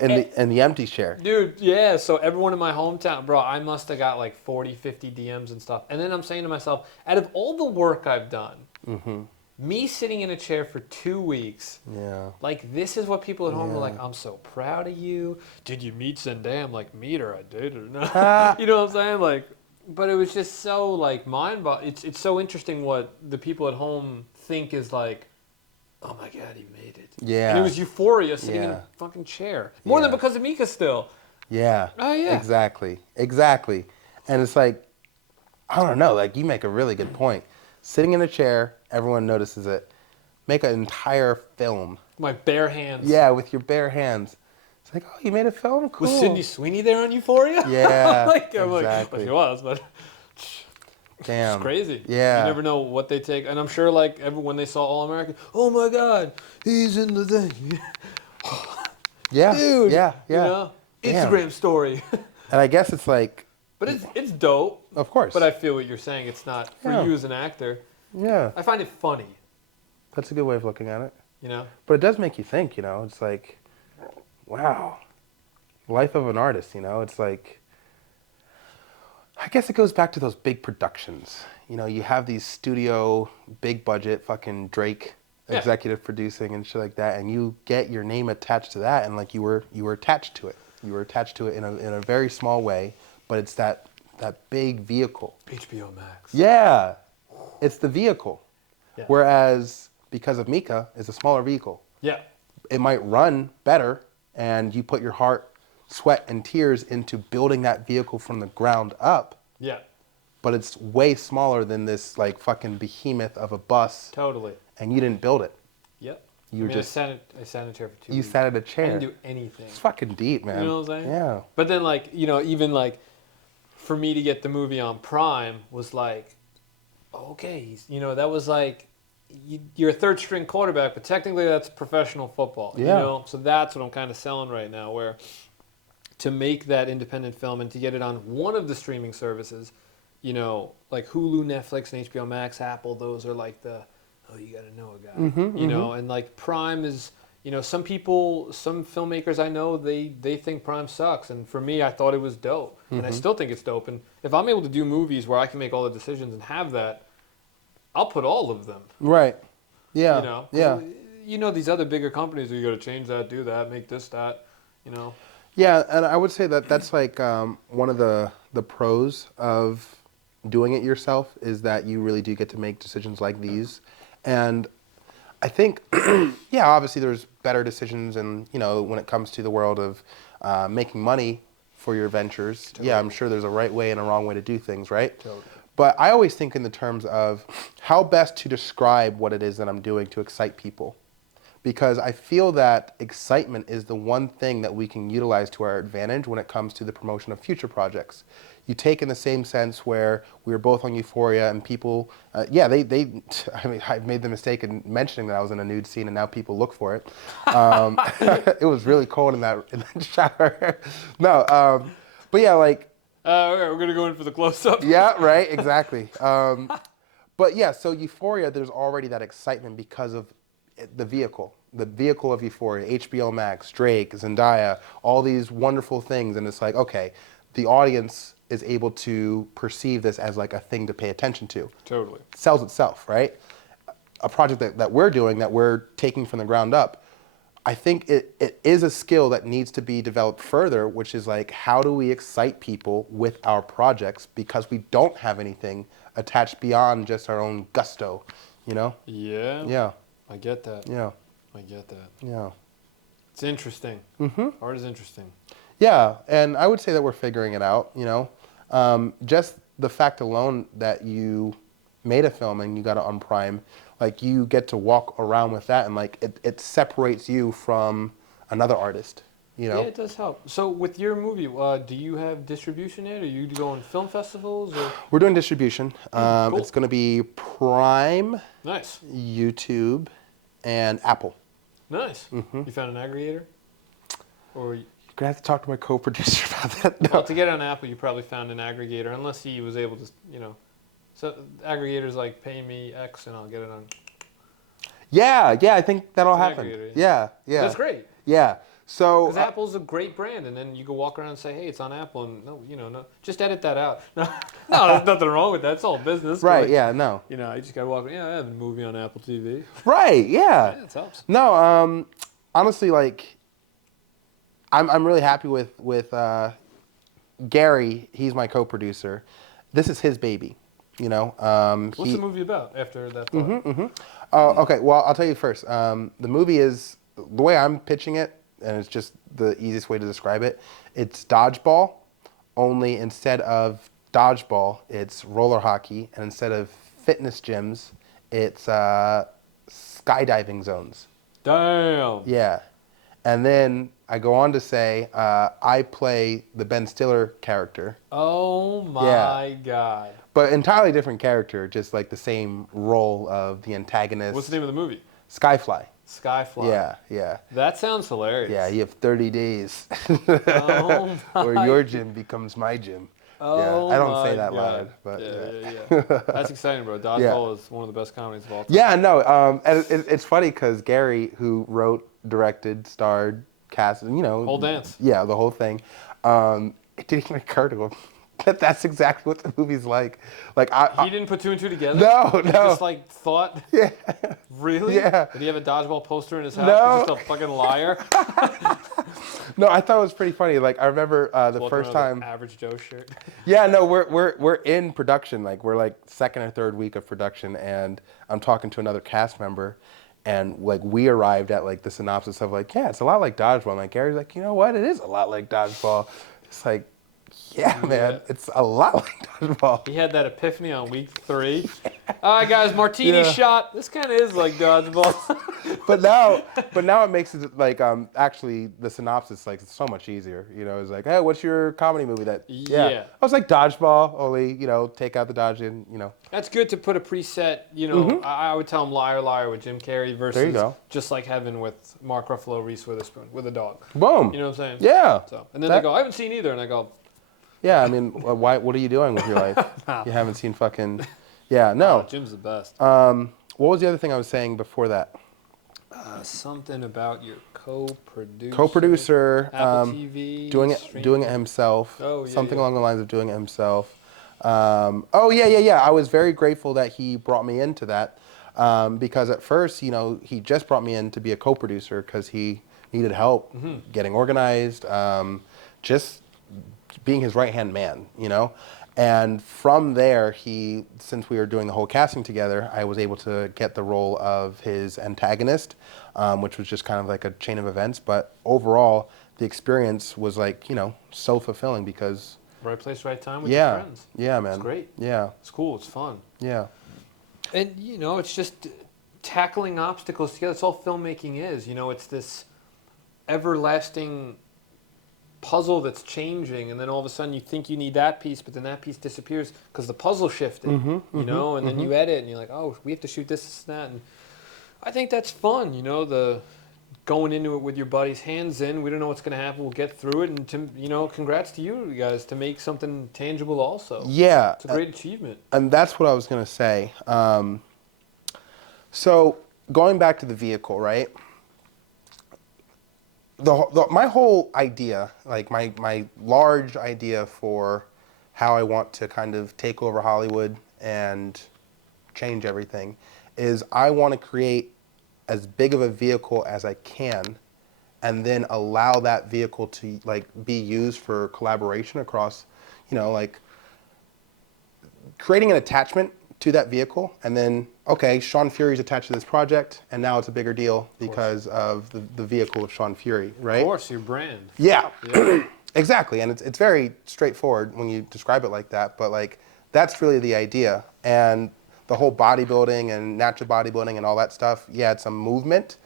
In the empty chair. Dude, yeah. So everyone in my hometown, bro, I must have got like 40, 50 DMs and stuff. And then I'm saying to myself, out of all the work I've done, me sitting in a chair for 2 weeks, Yeah. like this is what people at home are like, I'm so proud of you. Did you meet Zendaya? I'm like, meet her, I did or not. You know what I'm saying? Like, but it was just so like mind-boggling. It's so interesting what the people at home think is like, oh my God, he made it. Yeah. And it was Euphoria sitting in Yeah. a fucking chair. More than Yeah. because of Mika still. Yeah. Oh, yeah. Exactly. And it's like, I don't know, like you make a really good point. Sitting in a chair, everyone notices it. Make an entire film. My bare hands. Yeah, with your bare hands. It's like, oh, you made a film? Cool. Was Sydney Sweeney there on Euphoria? Yeah, I'm exactly. like, well, she was, but Damn. it's crazy. Yeah. You never know what they take. And I'm sure, like, when they saw All American, oh my God, he's in the thing. Yeah. Dude. Yeah. You know? Damn. Instagram story. And I guess it's like, But it's dope. of course. But I feel what you're saying. It's not for Yeah. you as an actor. Yeah. I find it funny, That's a good way of looking at it. you know? But it does make you think, it's like, wow, life of an artist, it's like, I guess it goes back to those big productions. You have these studio, big budget, fucking Drake Yeah. executive producing and shit like that, and you get your name attached to that, and like you were attached to it. You were attached to it in a very small way, but it's that big vehicle. HBO Max. Yeah, it's the vehicle. Yeah. Whereas because of Mika, it's a smaller vehicle. Yeah. It might run better, and you put your heart, sweat, and tears into building that vehicle from the ground up, Yeah. but it's way smaller than this like fucking behemoth of a bus, Totally. and you didn't build it. Yep. You were just I sat in a chair for 2 you weeks. sat at a I chair. didn't do anything. It's fucking deep, man. You know what I'm saying? Yeah. But then, like, even like, for me to get the movie on Prime was like, okay, that was like, you're a third string quarterback, but technically that's professional football. Yeah. So that's what I'm kind of selling right now, where to make that independent film and to get it on one of the streaming services, like Hulu, Netflix, and HBO Max, Apple, those are like the, oh, you got to know a guy, and like Prime is, some filmmakers I know, they think Prime sucks. And for me, I thought it was dope. And I still think it's dope. And if I'm able to do movies where I can make all the decisions and have that, I'll put all of them. Right. Yeah. Yeah. These other bigger companies, you got to change that, do that, make this, that, Yeah, and I would say that that's like one of the pros of doing it yourself is that you really do get to make decisions like these. And I think, yeah, obviously there's better decisions and, when it comes to the world of making money for your ventures. Totally. Yeah, I'm sure there's a right way and a wrong way to do things, right? Totally. But I always think in the terms of how best to describe what it is that I'm doing to excite people. Because I feel that excitement is the one thing that we can utilize to our advantage when it comes to the promotion of future projects. You take in the same sense where we were both on Euphoria and people, I made the mistake in mentioning that I was in a nude scene and now people look for it. It was really cold in that shower. No, but yeah, like. We're going to go in for the close-up. Yeah, right, exactly. But yeah, so Euphoria, there's already that excitement because of the vehicle. the vehicle of Euphoria, HBO Max, Drake, Zendaya, all these wonderful things, and it's like, okay, the audience is able to perceive this as like a thing to pay attention to. Totally. It sells itself, right? A project that we're doing, that we're taking from the ground up, I think it is a skill that needs to be developed further, which is like, how do we excite people with our projects, because we don't have anything attached beyond just our own gusto, you know? Yeah. Yeah. I get that. Yeah. I get that. Yeah. It's interesting. Art is interesting. Yeah, and I would say that we're figuring it out, you know? Just the fact alone that you made a film and you got it on Prime, like, you get to walk around with that, and like it separates you from another artist, you know? Yeah, it does help. So with your movie, do you have distribution yet? Are you going film festivals? Or? We're doing distribution. Cool. It's going to be Prime, Nice. YouTube, and Apple. Nice. You found an aggregator? Or You're going to have to talk to my co-producer about that. No. well, to get on Apple, you probably found an aggregator, unless he was able to, you know. So aggregators like pay me X and I'll get it on. Yeah, I think that'll It's an happen. aggregator, Yeah. That's great. Yeah. So Because Apple's a great brand, and then you go walk around and say, "Hey, it's on Apple," and no, just edit that out. No, there's nothing wrong with that. It's all business. right, Like, yeah, no. You know, I just gotta walk. Yeah, I have a movie on Apple TV. Right, yeah. Yeah, it helps. No, honestly, like, I'm really happy with Gary. He's my co-producer. This is his baby, you know. What's the movie about after that thought? Okay, well, I'll tell you first. The movie is, the way I'm pitching it, and it's just the easiest way to describe it, it's dodgeball, only instead of dodgeball, it's roller hockey, and instead of fitness gyms, it's skydiving zones. Damn. Yeah. And then I go on to say, I play the Ben Stiller character, Oh my God. but entirely different character, just like the same role of the antagonist. What's the name of the movie? Skyfly. Skyfly. Yeah. That sounds hilarious. Yeah, you have 30 days Oh where my- your gym becomes my gym. Oh I don't say my that God. loud, but yeah. That's exciting, bro. Dodgeball is one of the best comedies of all time. Yeah, no, and it's funny because Gary, who wrote, directed, starred, cast, you know, Whole dance. Yeah, the whole thing. It didn't even occur to him that that's exactly what the movie's like. Like He didn't put two and two together? No. He just like thought? Yeah. Really? Yeah. Did he have a dodgeball poster in his house? No. He's just a fucking liar? No, I thought it was pretty funny. Like, I remember the Walking first around with time. an Average Joe shirt. Yeah, no, we're in production. Like, we're like second or third week of production, and I'm talking to another cast member, and like we arrived at like the synopsis of like, yeah, it's a lot like dodgeball. And like Gary's like, you know what? It is a lot like dodgeball. It's like, yeah, man, it's a lot like dodgeball. He had that epiphany on week 3. All right, guys, martini shot. This kind of is like dodgeball. But now it makes it like actually the synopsis like so much easier. You know, it's like, hey, what's your comedy movie that? Yeah. I was like dodgeball, only take out the dodge and That's good to put a preset, I would tell him Liar, Liar with Jim Carrey versus There you go. Just Like Heaven with Mark Ruffalo, Reese Witherspoon, with a dog. Boom. You know what I'm saying? Yeah. So, and then they go, I haven't seen either. And I go, Yeah, I mean, why? What are you doing with your life? You haven't seen fucking. Yeah, no. oh, Jim's the best. What was the other thing I was saying before that? Something about your co-producer. Co-producer, Apple TV. doing streaming. it himself. Oh, yeah, Something yeah. along the lines of doing it himself. Yeah. I was very grateful that he brought me into that because at first, he just brought me in to be a co-producer because he needed help getting organized, just being his right-hand man, And from there, since we were doing the whole casting together, I was able to get the role of his antagonist, which was just kind of like a chain of events. But overall, the experience was like, so fulfilling because... Right place, right time with your friends. Yeah, man. It's great. Yeah. It's cool. It's fun. Yeah. And, it's just tackling obstacles together. That's all filmmaking is. It's this everlasting puzzle that's changing, and then all of a sudden you think you need that piece, but then that piece disappears because the puzzle shifted, and then you edit, and you're like, oh, we have to shoot this and that, and I think that's fun, the going into it with your buddies, hands in, we don't know what's going to happen, we'll get through it, and congrats to you guys to make something tangible also. Yeah. It's a great achievement. And that's what I was going to say. So going back to the vehicle, right? my whole idea, like my large idea for how I want to kind of take over Hollywood and change everything, is I want to create as big of a vehicle as I can, and then allow that vehicle to like be used for collaboration across, like creating an attachment to that vehicle, and then, okay, Sean Fury's attached to this project, and now it's a bigger deal because of the vehicle of Sean Fury, right? Of course, your brand. Yeah, exactly. And it's very straightforward when you describe it like that, but like that's really the idea. And the whole bodybuilding and natural bodybuilding and all that stuff, yeah, it's a movement,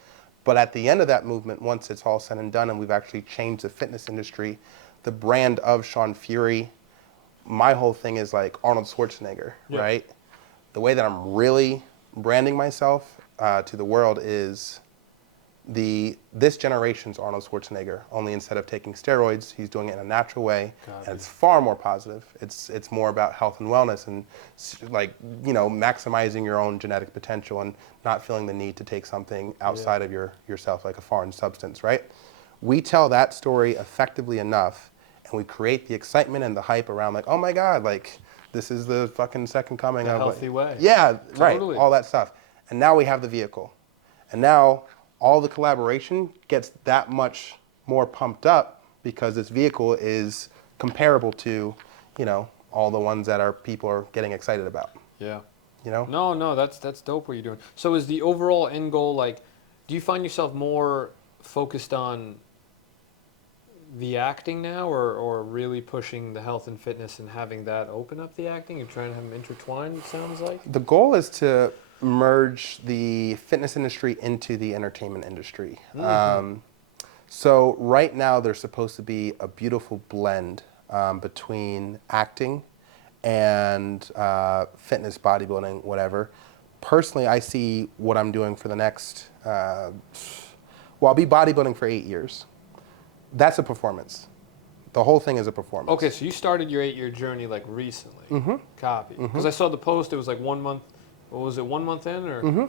but at the end of that movement, once it's all said and done and we've actually changed the fitness industry, the brand of Sean Fury, my whole thing is like Arnold Schwarzenegger, right? The way that I'm really branding myself to the world is this generation's Arnold Schwarzenegger. Only instead of taking steroids, he's doing it in a natural way, and it's far more positive. It's more about health and wellness and like maximizing your own genetic potential and not feeling the need to take something outside of yourself, like a foreign substance, right? We tell that story effectively enough, and we create the excitement and the hype around like, oh my God, like. This is the fucking second coming of... A healthy way. Yeah, Totally. right, all that stuff. And now we have the vehicle. And now all the collaboration gets that much more pumped up because this vehicle is comparable to, all the ones that people are getting excited about. Yeah. No, that's dope what you're doing. So is the overall end goal, like, do you find yourself more focused on the acting now, or really pushing the health and fitness and having that open up the acting and trying to have them intertwined, it sounds like? The goal is to merge the fitness industry into the entertainment industry. So right now there's supposed to be a beautiful blend between acting and fitness, bodybuilding, whatever. Personally, I see what I'm doing for the next, I'll be bodybuilding for 8 years. That's a performance. The whole thing is a performance. Okay, so you started your 8-year journey like recently. Copy. Because I saw the post, it was like 1 month. What was it, 1 month in or?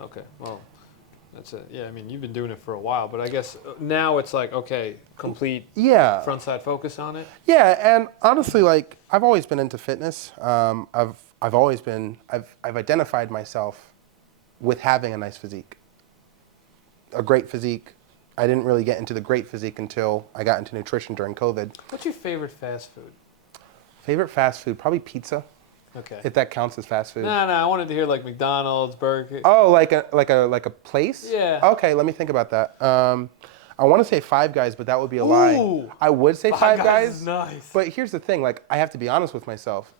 Okay, well, that's it. Yeah, I mean, you've been doing it for a while, but I guess now it's like, okay, complete front side focus on it. Yeah, and honestly, like I've always been into fitness. I've identified myself with having a nice physique, a great physique. I didn't really get into the great physique until I got into nutrition during COVID. What's your favorite fast food? Favorite fast food? Probably pizza. Okay. If that counts as fast food. No, I wanted to hear like McDonald's, Burger. Oh, like a place? Yeah. Okay, let me think about that. I want to say Five Guys, but that would be a lie. I would say Five Guys. Is nice. But here's the thing, like I have to be honest with myself.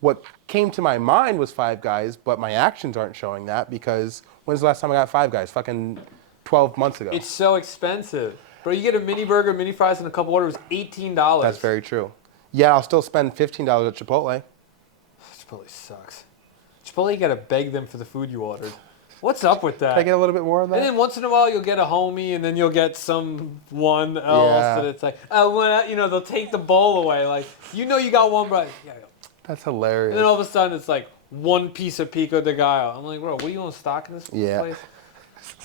What came to my mind was Five Guys, but my actions aren't showing that because when's the last time I got Five Guys? Fucking 12 months ago. It's so expensive. Bro, you get a mini burger, mini fries, and a couple orders, $18. That's very true. Yeah, I'll still spend $15 at Chipotle. Chipotle sucks. Chipotle, you gotta beg them for the food you ordered. What's up with that? Can I get a little bit more of that? And then once in a while you'll get a homie, and then you'll get someone else, and it's like, they'll take the bowl away. Like, you got one, but yeah. That's hilarious. And then all of a sudden it's like one piece of pico de gallo. I'm like, bro, what are you on stock in this place?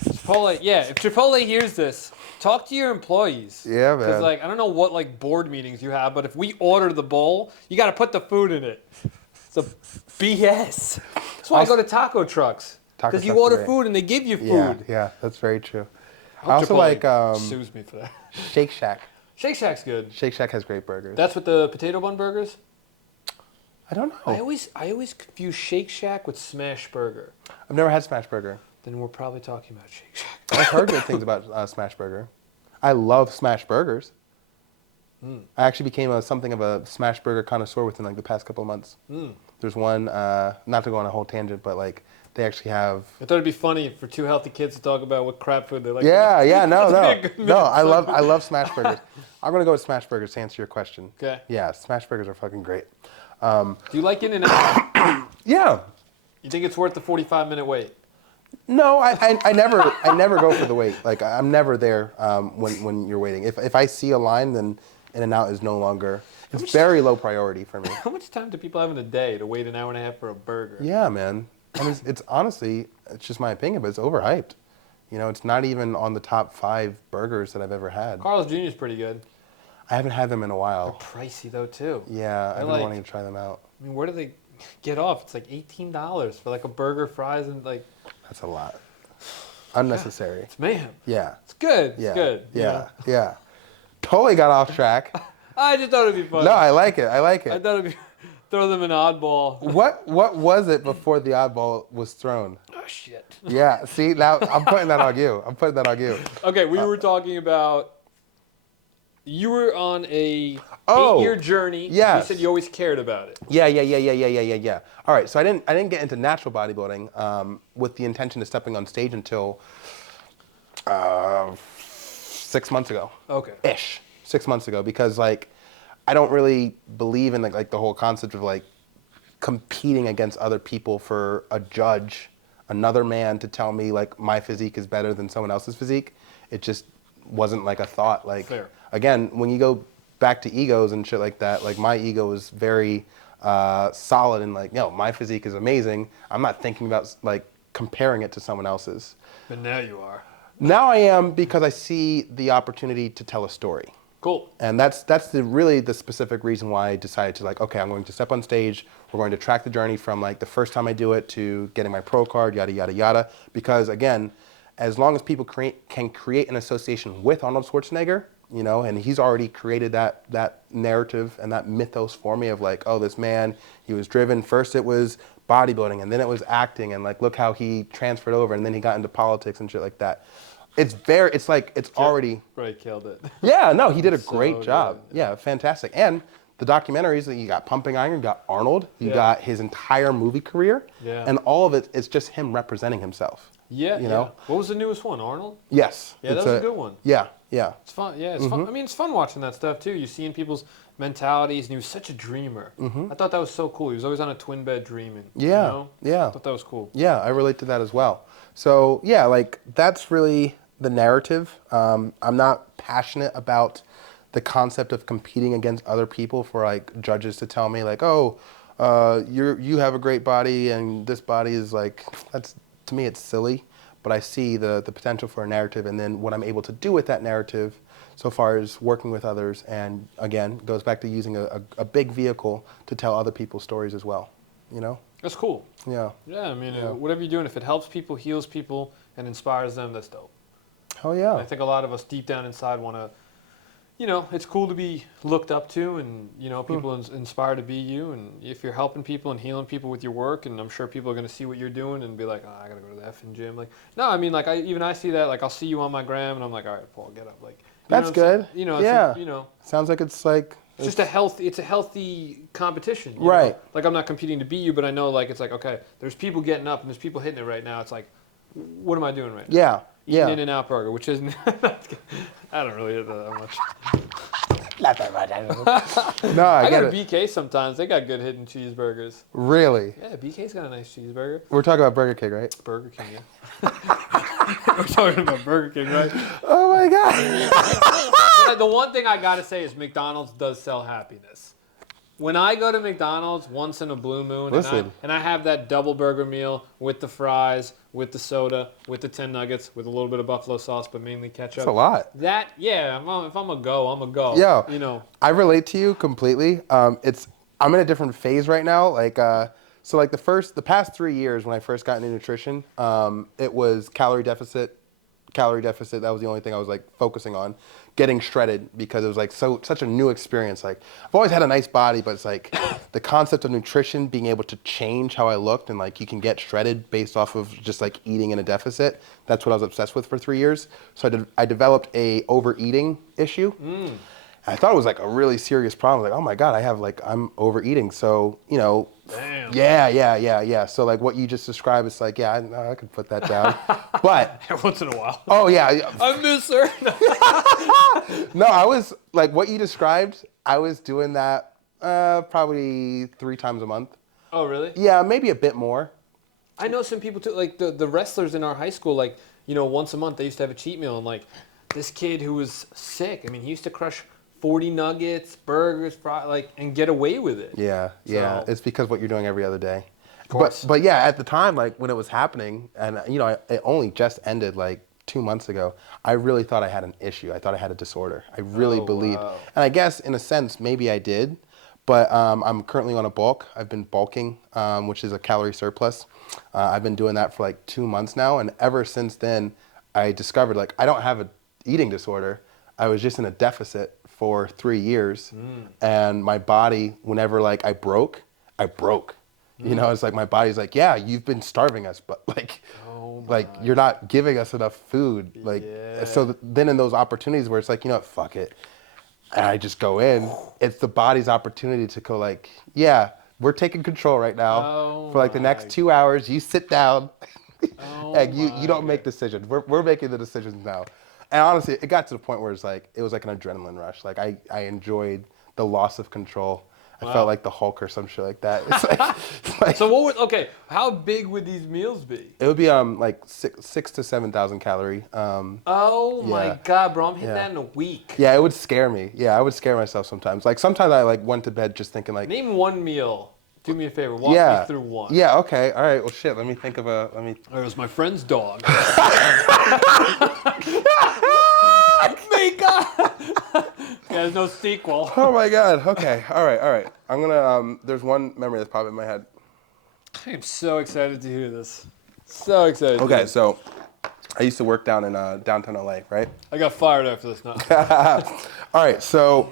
Chipotle, if Chipotle hears this, talk to your employees. Yeah, man. Because I don't know what board meetings you have, but if we order the bowl, you got to put the food in it. It's a BS. That's why I go to taco trucks. Because you order food and they give you food. Yeah, that's very true. I also like sues me for that. Shake Shack. Shake Shack's good. Shake Shack has great burgers. That's with the potato bun burgers? I don't know. I always confuse Shake Shack with Smash Burger. I've never had Smash Burger. Then we're probably talking about Shake Shack. I've heard good things about Smash Burger. I love Smash Burgers. I actually became something of a Smash Burger connoisseur within the past couple of months. There's one, not to go on a whole tangent, but they actually have. I thought it'd be funny for two healthy kids to talk about what crap food they like. No. I love Smash Burgers. I'm gonna go with Smash Burgers to answer your question. Okay. Yeah, Smash Burgers are fucking great. Do you like In-N-Out? Yeah. You think it's worth the 45-minute wait? No, I never go for the wait. I'm never there when you're waiting. If I see a line, then In-N-Out is no longer. It's very low priority for me. How much time do people have in a day to wait an hour and a half for a burger? Yeah, man. I mean, it's honestly, it's just my opinion, but it's overhyped. You know, it's not even on the top 5 burgers that I've ever had. Carl's Jr. is pretty good. I haven't had them in a They're while. pricey though too. Yeah, I've been like, wanting to try them out. I mean, where do they get off? It's like $18 for like a burger, fries, and like. That's a lot. Unnecessary. It's mayhem. Yeah. It's good. Yeah. It's good. Yeah. Totally got off track. I just thought it'd be fun. No, I like it. I thought it'd be throw them an oddball. What was it before the oddball was thrown? Oh shit. Yeah. See, now I'm putting that on you. Okay, we were talking about. You were on a 8-year journey. Yes. You said you always cared about it. Yeah. All right, so I didn't get into natural bodybuilding with the intention of stepping on stage until 6 months ago. Okay. 6 months ago, because like I don't really believe in like the whole concept of like competing against other people for a judge, another man to tell me like my physique is better than someone else's physique. It just wasn't like a thought. Like Fair. Again, when you go back to egos and shit like that, like my ego is very solid and like, my physique is amazing. I'm not thinking about like comparing it to someone else's. But now you are. Now I am, because I see the opportunity to tell a story. Cool. And that's really the specific reason why I decided to like, okay, I'm going to step on stage. We're going to track the journey from like the first time I do it to getting my pro card, yada, yada, yada. Because again, as long as people can create an association with Arnold Schwarzenegger, and he's already created that narrative and that mythos for me of like, oh, this man, he was driven. First it was bodybuilding, and then it was acting, and like, look how he transferred over, and then he got into politics and shit like that. It's already... Right, killed it. Yeah, no, he did a So great job. good. Yeah, fantastic. And the documentaries, that you got Pumping Iron, you got Arnold, you got his entire movie career, and all of it, it's just him representing himself. Yeah, you know? What was the newest one, Arnold? Yes. Yeah, that was a good one. Yeah. It's fun. Yeah, it's fun. I mean, it's fun watching that stuff too. You seeing people's mentalities, and he was such a dreamer. I thought that was so cool. He was always on a twin bed dreaming. Yeah, yeah. I thought that was cool. Yeah, I relate to that as well. So yeah, like that's really the narrative. I'm not passionate about the concept of competing against other people for like judges to tell me like, oh, you have a great body and this body is like, that's, to me it's silly. But I see the potential for a narrative, and then what I'm able to do with that narrative so far as working with others, and again, goes back to using a big vehicle to tell other people's stories as well, That's cool. Yeah. Yeah, I mean, whatever you're doing, if it helps people, heals people, and inspires them, that's dope. Hell yeah. And I think a lot of us deep down inside want to, it's cool to be looked up to, and, people inspired to be you. And if you're helping people and healing people with your work, and I'm sure people are going to see what you're doing and be like, oh, I got to go to the effing gym. Like, no, I mean, like, I see that. Like, I'll see you on my gram, and I'm like, all right, Paul, get up. Like, that's good. Yeah. Sounds like it's like... It's just a healthy competition. Right. know? Like, I'm not competing to beat you, but I know, like, it's like, okay, there's people getting up, and there's people hitting it right now. It's like, what am I doing right now? Yeah. Eating In-N-Out burger, which isn't... I don't really hit that much. Not that much. No, I got get a it. BK sometimes. They got good hidden cheeseburgers. Really? Yeah, BK's got a nice cheeseburger. We're talking about Burger King, right? Burger King, yeah. We're talking about Burger King, right? Oh my God. But the one thing I gotta say is McDonald's does sell happiness. When I go to McDonald's once in a blue moon, and I have that double burger meal with the fries, with the soda, with the 10 nuggets, with a little bit of buffalo sauce, but mainly ketchup. That's a lot. If I'm a go, I'm a go. Yeah. I relate to you completely. I'm in a different phase right now. Like, so like the past 3 years when I first got into nutrition, it was calorie deficit. That was the only thing I was like focusing on. Getting shredded, because it was like such a new experience. Like, I've always had a nice body, but it's like the concept of nutrition being able to change how I looked, and like you can get shredded based off of just like eating in a deficit. That's what I was obsessed with for 3 years. So I developed a overeating issue. I thought it was like a really serious problem. Like, oh my God, I'm overeating. So, Damn. Yeah. So like what you just described, it's like, yeah, I could put that down. But once in a while. Oh yeah. I miss her. No, I was like what you described. I was doing that probably 3 times a month. Oh really? Yeah, maybe a bit more. I know some people too. Like the wrestlers in our high school, like once a month they used to have a cheat meal, and like this kid who was sick. I mean, he used to crush 40 nuggets, burgers, and get away with it. Yeah. It's because what you're doing every other day. Of course. But yeah, at the time, like when it was happening, and it only just ended like 2 months ago, I really thought I had an issue. I thought I had a disorder. I really believed. Wow. And I guess in a sense, maybe I did. But I'm currently on a bulk. I've been bulking, which is a calorie surplus. I've been doing that for like 2 months now. And ever since then, I discovered like I don't have an eating disorder. I was just in a deficit for 3 years. And my body, whenever like I broke, I broke. You know, it's like my body's like, yeah, you've been starving us, but like, you're not giving us enough food. Like, so then in those opportunities where it's like, you know what, fuck it. And I just go in, it's the body's opportunity to go like, yeah, we're taking control right now. For like the next 2 hours, you sit down and you don't make decisions. We're making the decisions now. And honestly, it got to the point where it was like an adrenaline rush. Like I enjoyed the loss of control. I felt like the Hulk or some shit like that. It's like So how big would these meals be? it would be like 6 to 7,000 calorie. My God, bro, I'm hitting that in a week. Yeah, it would scare me. Yeah, I would scare myself sometimes. Like sometimes I like went to bed just thinking like. Name one meal. Do me a favor. Walk me through one. Yeah. Okay. All right. Well, shit. Let me think of a. It was my friend's dog. There's no sequel. Oh my God. Okay. All right. I'm gonna. There's one memory that's popping in my head. I am so excited to hear this. So excited. Okay. So, I used to work down in downtown LA, right? I got fired after this now. All right. So,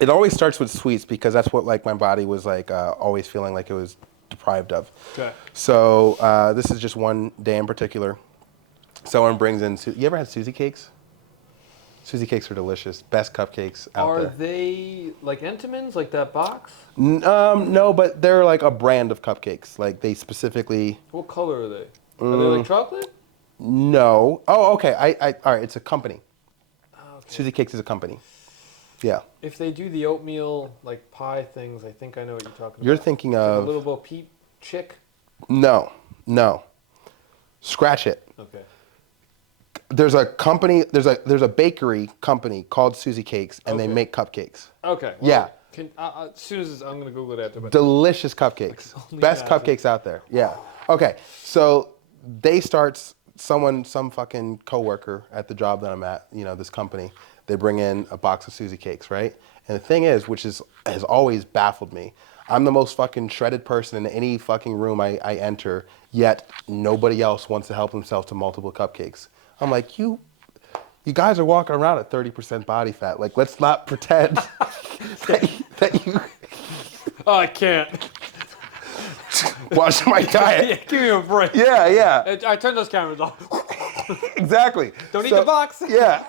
it always starts with sweets because that's what like my body was like always feeling like it was deprived of. Okay. So this is just one day in particular. Someone brings in. You ever had Susie cakes? Susie cakes are delicious. Best cupcakes out there. Are they like Entenmann's, like that box? No, but they're like a brand of cupcakes. Like they specifically. What color are they? Are they like chocolate? No. Oh, okay. All right. It's a company. Okay. Susie Cakes is a company. Yeah. If they do the oatmeal like pie things, I think I know what you're talking about. You're thinking like of a Little Bo Peep chick. No. Scratch it. Okay. There's a company. There's a bakery company called Susie Cakes, and they make cupcakes. Okay. Well, yeah. As soon as I'm gonna Google it after. But delicious cupcakes. Best cupcakes out there. Yeah. Okay. So they start some fucking coworker at the job that I'm at. You know, this company. They bring in a box of Susie Cakes, right? And the thing is, has always baffled me. I'm the most fucking shredded person in any fucking room I enter, yet nobody else wants to help themselves to multiple cupcakes. I'm like, you guys are walking around at 30% body fat. Like, let's not pretend that you. Oh, I can't. Watch my diet. Yeah, give me a break. Yeah. I turned those cameras off. Exactly. Don't eat the box. Yeah.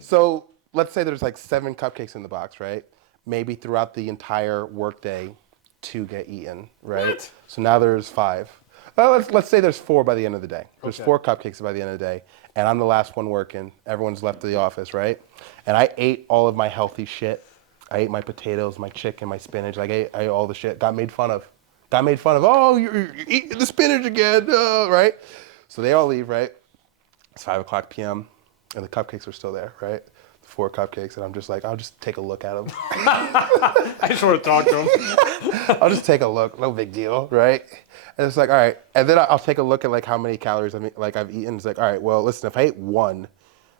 So let's say there's like 7 cupcakes in the box, right? Maybe throughout the entire workday, 2 get eaten, right? What? So now there's 5. Well, let's say there's 4 by the end of the day. There's 4 cupcakes by the end of the day, and I'm the last one working. Everyone's left the office, right? And I ate all of my healthy shit. I ate my potatoes, my chicken, my spinach. Like I ate all the shit. Got made fun of. Oh, you're eating the spinach again, right? So they all leave, right? It's 5:00 p.m. and the cupcakes are still there, right? 4 cupcakes, and I'm just like, I'll just take a look at them. I just want to talk to them. I'll just take a look, no big deal, right? And it's like, all right, and then I'll take a look at like how many calories I've eaten. It's like, all right, well, listen, if I ate 1,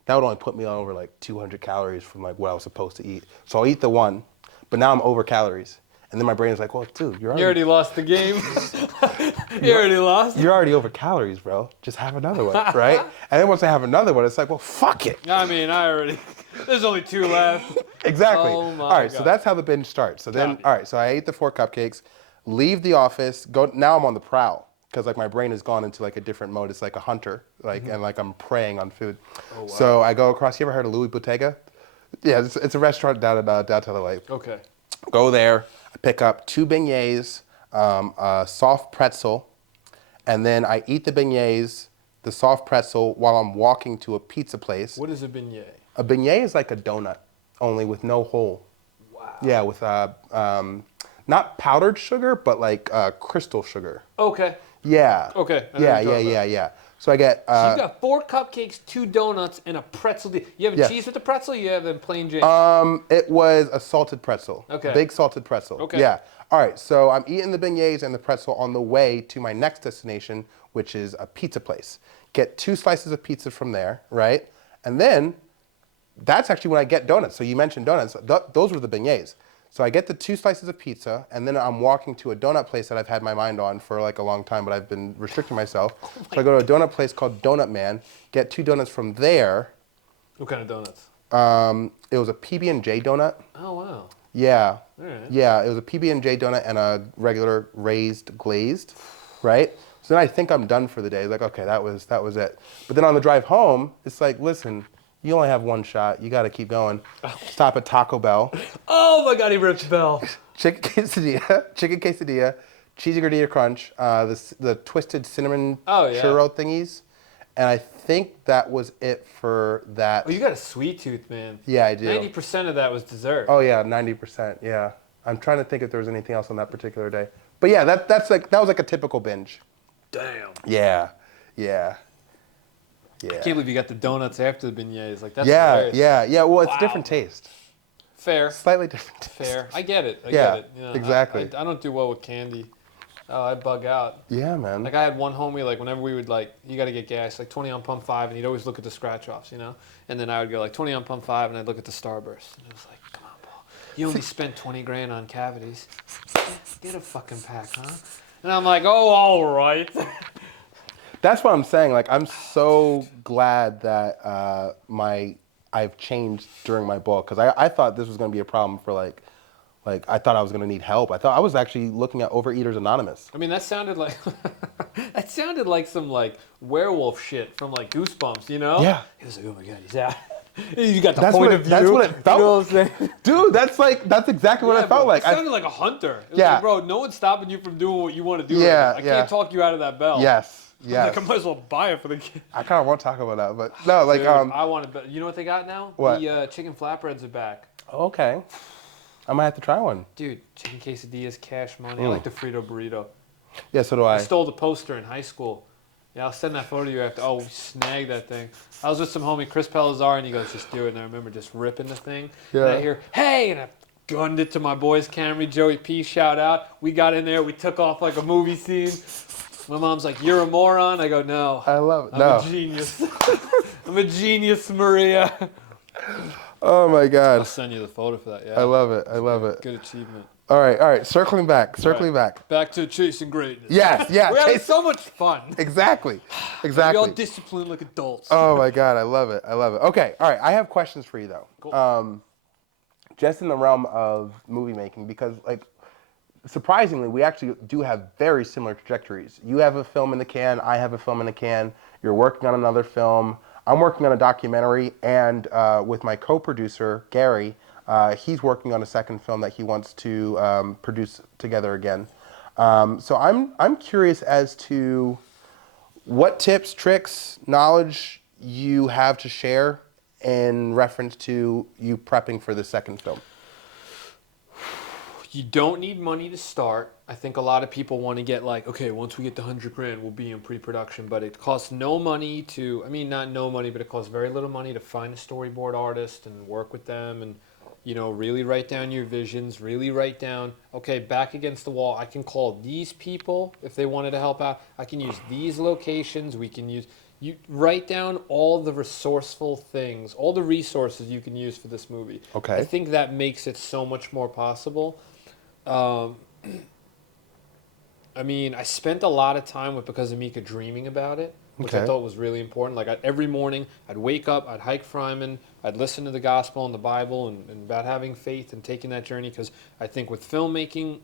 that would only put me on over like 200 calories from like what I was supposed to eat. So I'll eat the 1, but now I'm over calories. And then my brain is like, well, dude, you already lost the game. You already lost. You're already over calories, bro. Just have another one, right? And then once I have another one, it's like, well, fuck it. I mean, there's only 2 left. Exactly. Oh my all right, God. so that's how the binge starts. So then, all right, so I ate the 4 cupcakes, leave the office, now I'm on the prowl. Because like my brain has gone into like a different mode. It's like a hunter, and like I'm preying on food. Oh, wow. So I go across. You ever heard of Louis Bottega? Yeah, it's a restaurant down in downtown LA. Okay. Go there. I pick up 2 beignets, a soft pretzel, and then I eat the beignets, the soft pretzel, while I'm walking to a pizza place. What is a beignet? A beignet is like a donut, only with no hole. Wow. Yeah, with not powdered sugar, but like crystal sugar. Okay. Yeah. Okay. I know Yeah, what you're yeah, talking yeah, about. yeah. So I get. So you got 4 cupcakes, 2 donuts, and a pretzel. You have a Yes. cheese with the pretzel? Or you have a plain Jane? It was a salted pretzel. Okay. Big salted pretzel. Okay. Yeah. All right. So I'm eating the beignets and the pretzel on the way to my next destination, which is a pizza place. Get 2 slices of pizza from there, right? And then that's actually when I get donuts. So you mentioned donuts. Those were the beignets. So I get the 2 slices of pizza, and then I'm walking to a donut place that I've had my mind on for like a long time, but I've been restricting myself. So I go to a donut place called Donut Man, get 2 donuts from there. What kind of donuts? It was a PB&J donut. Oh, wow. Yeah. All right. Yeah, it was a PB&J donut and a regular raised glazed, right? So then I think I'm done for the day. Like, okay, that was it. But then on the drive home, it's like, listen, you only have 1 shot. You got to keep going. Stop at Taco Bell. Oh my God, he ripped Bell. Chicken quesadilla, cheesy gordita crunch, the twisted cinnamon Oh, yeah. churro thingies, and I think that was it for that. Oh, you got a sweet tooth, man. Yeah, I do. 90% of that was dessert. Oh yeah, 90%. Yeah, I'm trying to think if there was anything else on that particular day. But yeah, that was like a typical binge. Damn. Yeah, yeah, yeah. I can't believe you got the donuts after the beignets. Like that's Yeah, hilarious. yeah. Well, it's Wow. different taste. Fair. Slightly different taste. Fair. I get it. I Yeah, get it. You know, exactly. I don't do well with candy. Oh, I bug out. Yeah, man. Like I had one homie, like whenever we would like, you got to get gas, like 20 on pump 5, and he'd always look at the scratch offs, you know? And then I would go like 20 on pump 5, and I'd look at the Starburst. And I was like, come on, Paul. You only spent 20 grand on cavities. Get a fucking pack, huh? And I'm like, oh, all right. That's what I'm saying. Like, I'm so glad that I've changed during my book, because I thought this was going to be a problem for like I thought I was going to need help. I thought I was actually looking at Overeaters Anonymous. I mean, that sounded like some like werewolf shit from like Goosebumps, you know? Yeah. He was like, oh my God, he's out. You got the That's point what of it- view. that's what it felt- You know what I'm saying? Dude, that's exactly what Yeah, I felt bro, like. It sounded like a hunter. It was Yeah. like, bro, no one's stopping you from doing what you want to do. Yeah, right now. I yeah. can't talk you out of that bell. Yes, I'm yes. like, I might as well buy it for the kid. I kind of want to talk about that, but no, like, Dude, I want to. You know what they got now? What? The chicken flatbreads are back. okay. I might have to try one. Dude, chicken quesadillas, cash money. I like the Frito burrito. Yeah, so do I I. stole the poster in high school. Yeah, I'll send that photo to you after. Oh, we snagged that thing. I was with some homie, Chris Pelazar, and he goes, just do it. And I remember just ripping the thing. Yeah. And I hear, hey! And I gunned it to my boys, Camry, Joey P, shout out. We got in there. We took off like a movie scene. My mom's like, you're a moron? I go, no. I love it. I'm No. a genius. I'm a genius, Maria. Oh my I'll God. send you the photo for that, yeah. I love it. I love it. Good achievement. All right. Circling back. Back to chasing greatness. Yes, yeah. We're having chase- so much fun. Exactly. We all Exactly. disciplined like adults. Oh my God, I love it. Okay, all right. I have questions for you though. Cool. Just in the realm of movie making, because like surprisingly, we actually do have very similar trajectories. You have a film in the can. I have a film in the can. You're working on another film. I'm working on a documentary, and with my co-producer Gary, he's working on a second film that he wants to produce together again. So I'm curious as to what tips, tricks, knowledge you have to share in reference to you prepping for the second film. You don't need money to start. I think a lot of people want to get like, okay, once we get the 100 grand, we'll be in pre-production. But it costs no money to, I mean, not no money, but it costs very little money to find a storyboard artist and work with them and, you know, really write down your visions, really write down, okay, back against the wall, I can call these people if they wanted to help out. I can use these locations. We can use, you write down all the resourceful things, all the resources you can use for this movie. Okay. I think that makes it so much more possible. I mean, I spent a lot of time with Because of Mika dreaming about it, which I Okay. thought was really important. Like every morning, I'd wake up, I'd hike Fryman, I'd listen to the gospel and the Bible and about having faith and taking that journey. Because I think with filmmaking,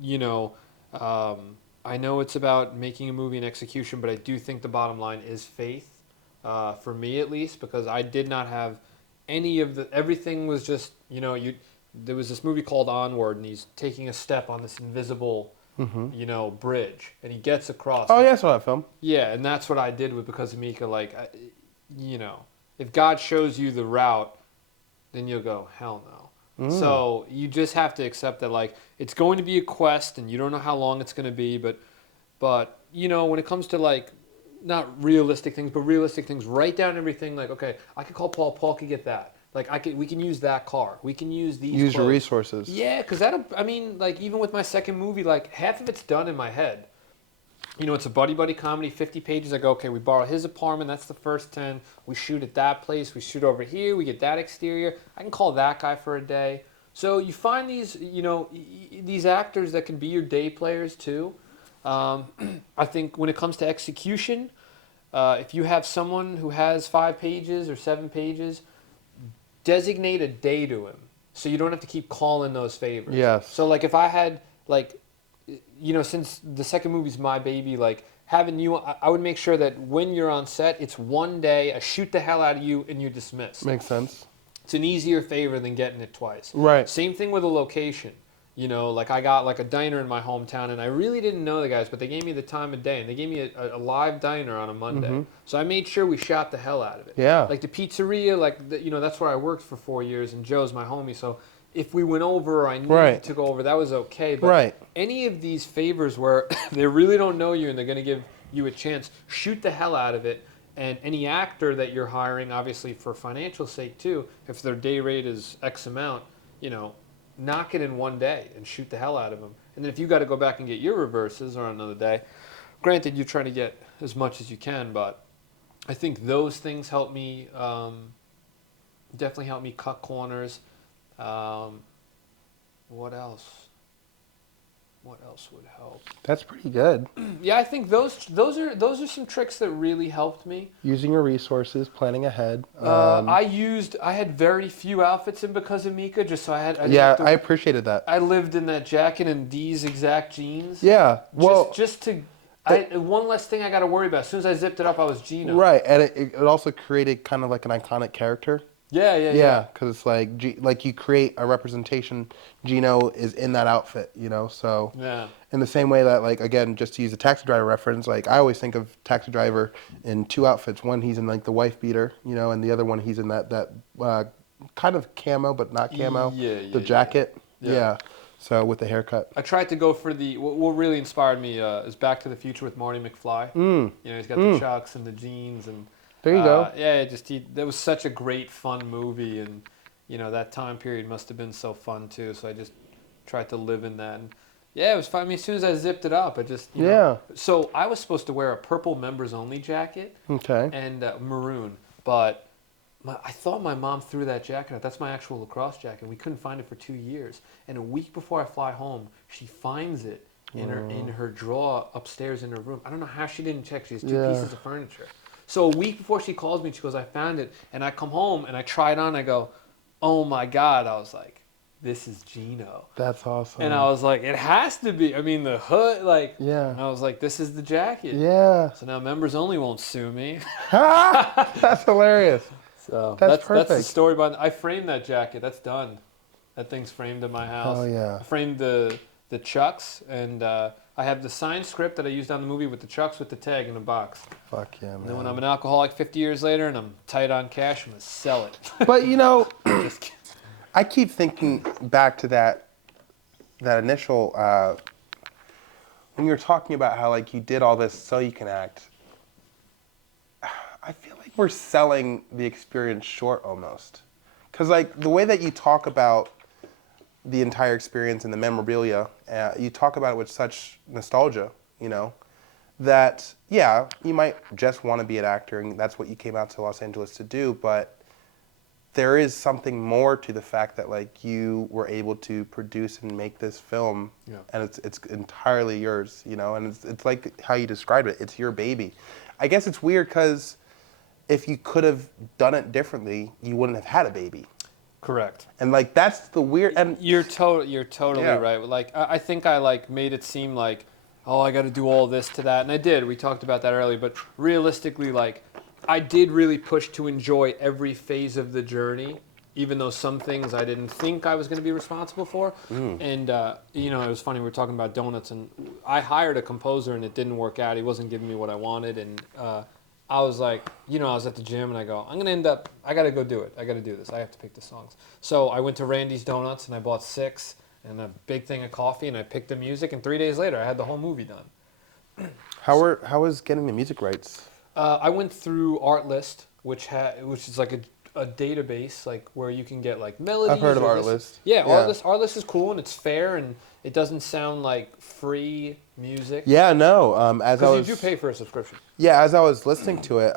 you know, I know it's about making a movie and execution, but I do think the bottom line is faith, for me at least, because I did not have any of the, everything was just, you know, there was this movie called Onward, and he's taking a step on this invisible, you know, bridge, and he gets across. Oh yeah, I saw that film. Yeah, and that's what I did with Because of Mika. Like, you know, if God shows you the route, then you'll go, hell no. So you just have to accept that, like, it's going to be a quest, and you don't know how long it's going to be, but when it comes to like not realistic things, but realistic things, write down everything. Like, okay, I could call Paul. Paul could get that. Like, we can use that car. We can use these. Use your clothes. resources. Yeah, because like even with my second movie, like half of it's done in my head. It's a buddy comedy, 50 pages. I go, okay, we borrow his apartment. That's the first 10. We shoot at that place. We shoot over here. We get that exterior. I can call that guy for a day. So you find these, these actors that can be your day players too. I think when it comes to execution, if you have someone who has 5 pages or 7 pages, designate a day to him, so you don't have to keep calling those favors. Yes. So like if I had like, since the second movie's my baby, like having you, I would make sure that when you're on set, it's one day, I shoot the hell out of you and you're dismissed. Makes sense. It's an easier favor than getting it twice. Right. Same thing with a location. Like I got like a diner in my hometown, and I really didn't know the guys, but they gave me the time of day, and they gave me a live diner on a Monday. Mm-hmm. So I made sure we shot the hell out of it. Yeah. Like the pizzeria, that's where I worked for 4 years, and Joe's my homie, so if we went over or I needed to go over, that was okay. But any of these favors where they really don't know you and they're going to give you a chance, shoot the hell out of it. And any actor that you're hiring, obviously for financial sake too, if their day rate is X amount, knock it in one day and shoot the hell out of them. And then if you got to go back and get your reverses on another day, granted you're trying to get as much as you can, but I think those things help me, definitely help me cut corners. What else? What else would help? That's pretty good. Yeah, I think those are some tricks that really helped me. Using your resources, planning ahead. I had very few outfits in because of Mika, just so I had. I appreciated that. I lived in that jacket and these exact jeans. Yeah, well, one less thing I got to worry about. As soon as I zipped it up, I was Gino. Right, and it also created kind of like an iconic character. Yeah. Because it's like you create a representation. Gino is in that outfit, So yeah. In the same way that, like, again, just to use a Taxi Driver reference, like I always think of Taxi Driver in 2 outfits. One, he's in like the wife beater, and the other one he's in that kind of camo but not camo. The jacket. Yeah. So with the haircut. I tried to go for what really inspired me is Back to the Future with Marty McFly. He's got the chucks and the jeans and. There you go. Yeah, that was such a great, fun movie, and that time period must have been so fun too. So I just tried to live in that, and yeah, it was fun. I mean, as soon as I zipped it up, I just So I was supposed to wear a purple members only jacket, and maroon, but I thought my mom threw that jacket out. That's my actual lacrosse jacket. We couldn't find it for 2 years, and a week before I fly home, she finds it in her drawer upstairs in her room. I don't know how she didn't check. She has 2 pieces of furniture. So a week before she calls me, she goes, I found it. And I come home and I try it on. I go, oh my God. I was like, this is Gino. That's awesome. And I was like, it has to be. I mean, the hood, like, and I was like, this is the jacket. Yeah. So now members only won't sue me. That's hilarious. So that's perfect. That's the story behind. I framed that jacket. That's done. That thing's framed in my house. Oh, yeah. I framed the chucks, and I have the signed script that I used on the movie with the chucks with the tag in the box. Fuck yeah, man. And then when I'm an alcoholic 50 years later and I'm tight on cash, I'm going to sell it. But, I keep thinking back to that initial, when you were talking about how, like, you did all this so you can act, I feel like we're selling the experience short almost. Because, like, the way that you talk about the entire experience and the memorabilia, you talk about it with such nostalgia, that, yeah, you might just want to be an actor and that's what you came out to Los Angeles to do, but there is something more to the fact that, like, you were able to produce and make this film, and it's entirely yours, and it's like how you described it. It's your baby. I guess it's weird because if you could have done it differently, you wouldn't have had a baby. Correct. And, like, that's the weird. And you're totally right. Like, I think I made it seem like, oh, I got to do all this to that, and I did. We talked about that earlier, but realistically, like, I did really push to enjoy every phase of the journey, even though some things I didn't think I was going to be responsible for. And it was funny. We were talking about donuts, and I hired a composer, and it didn't work out. He wasn't giving me what I wanted, and I was like, I was at the gym and I go, I got to go do it. I got to do this. I have to pick the songs. So I went to Randy's Donuts and I bought 6 and a big thing of coffee and I picked the music, and 3 days later I had the whole movie done. How was getting the music rights? I went through Artlist, which is like a database like where you can get like I've heard melodies of or this. Artlist. Yeah, Yeah. Artlist is cool and it's fair and it doesn't sound like free music. Yeah, no. Because you do pay for a subscription. As I was listening to it,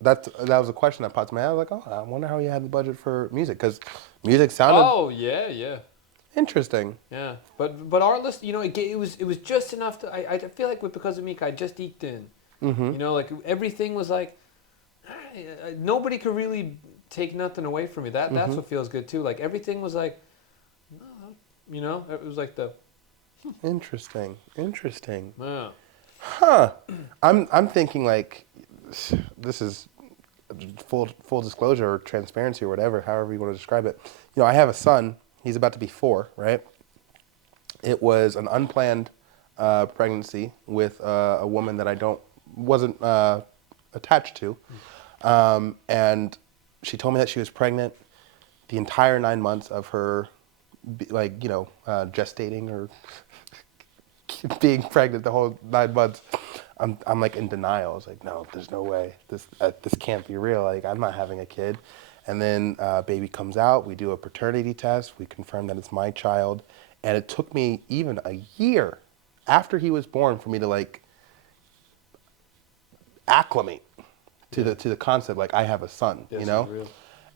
that was a question that popped in my head. I was like, oh, I wonder how you had the budget for music because music sounded Oh yeah. interesting. Yeah, but Artlist, it was just enough to. I feel like because of Meek, I just eked in. Mm-hmm. Like everything was like, nobody could really take nothing away from me. That's Mm-hmm. what feels good too. Like everything was like, it was like the Interesting. yeah. Huh. I'm thinking like this is full disclosure or transparency or whatever, however you want to describe it. I have a son. He's about to be 4, right? It was an unplanned pregnancy with a woman that wasn't attached to, and she told me that she was pregnant the entire 9 months of her, gestating or being pregnant the whole 9 months. I'm like in denial. I was like, no, there's no way. This can't be real. Like I'm not having a kid. And then baby comes out. We do a paternity test. We confirm that it's my child. And it took me even a year after he was born for me to like acclimate to the concept. Like I have a son, This is real.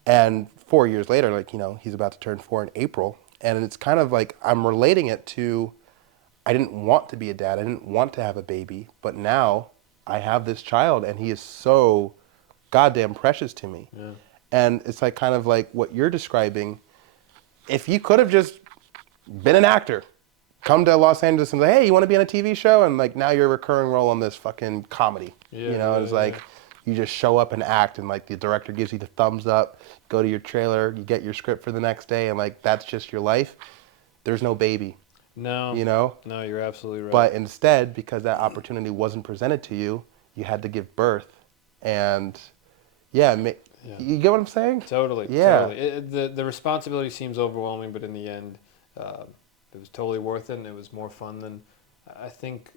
And 4 years later, like he's about to turn 4 in April, and it's kind of like I'm relating it to. I didn't want to be a dad. I didn't want to have a baby, but now I have this child, and he is so goddamn precious to me. Yeah. And it's like kind of like what you're describing. If you could have just been an actor, come to Los Angeles and say, hey, you want to be on a TV show? And like now you're a recurring role on this fucking comedy. It's like you just show up and act, and like the director gives you the thumbs up, go to your trailer, you get your script for the next day, and like that's just your life. There's no baby. No. No, you're absolutely right. But instead, because that opportunity wasn't presented to you, you had to give birth. And you get what I'm saying? Totally. Yeah. Totally. The responsibility seems overwhelming, but in the end, it was totally worth it, and it was more fun than I think.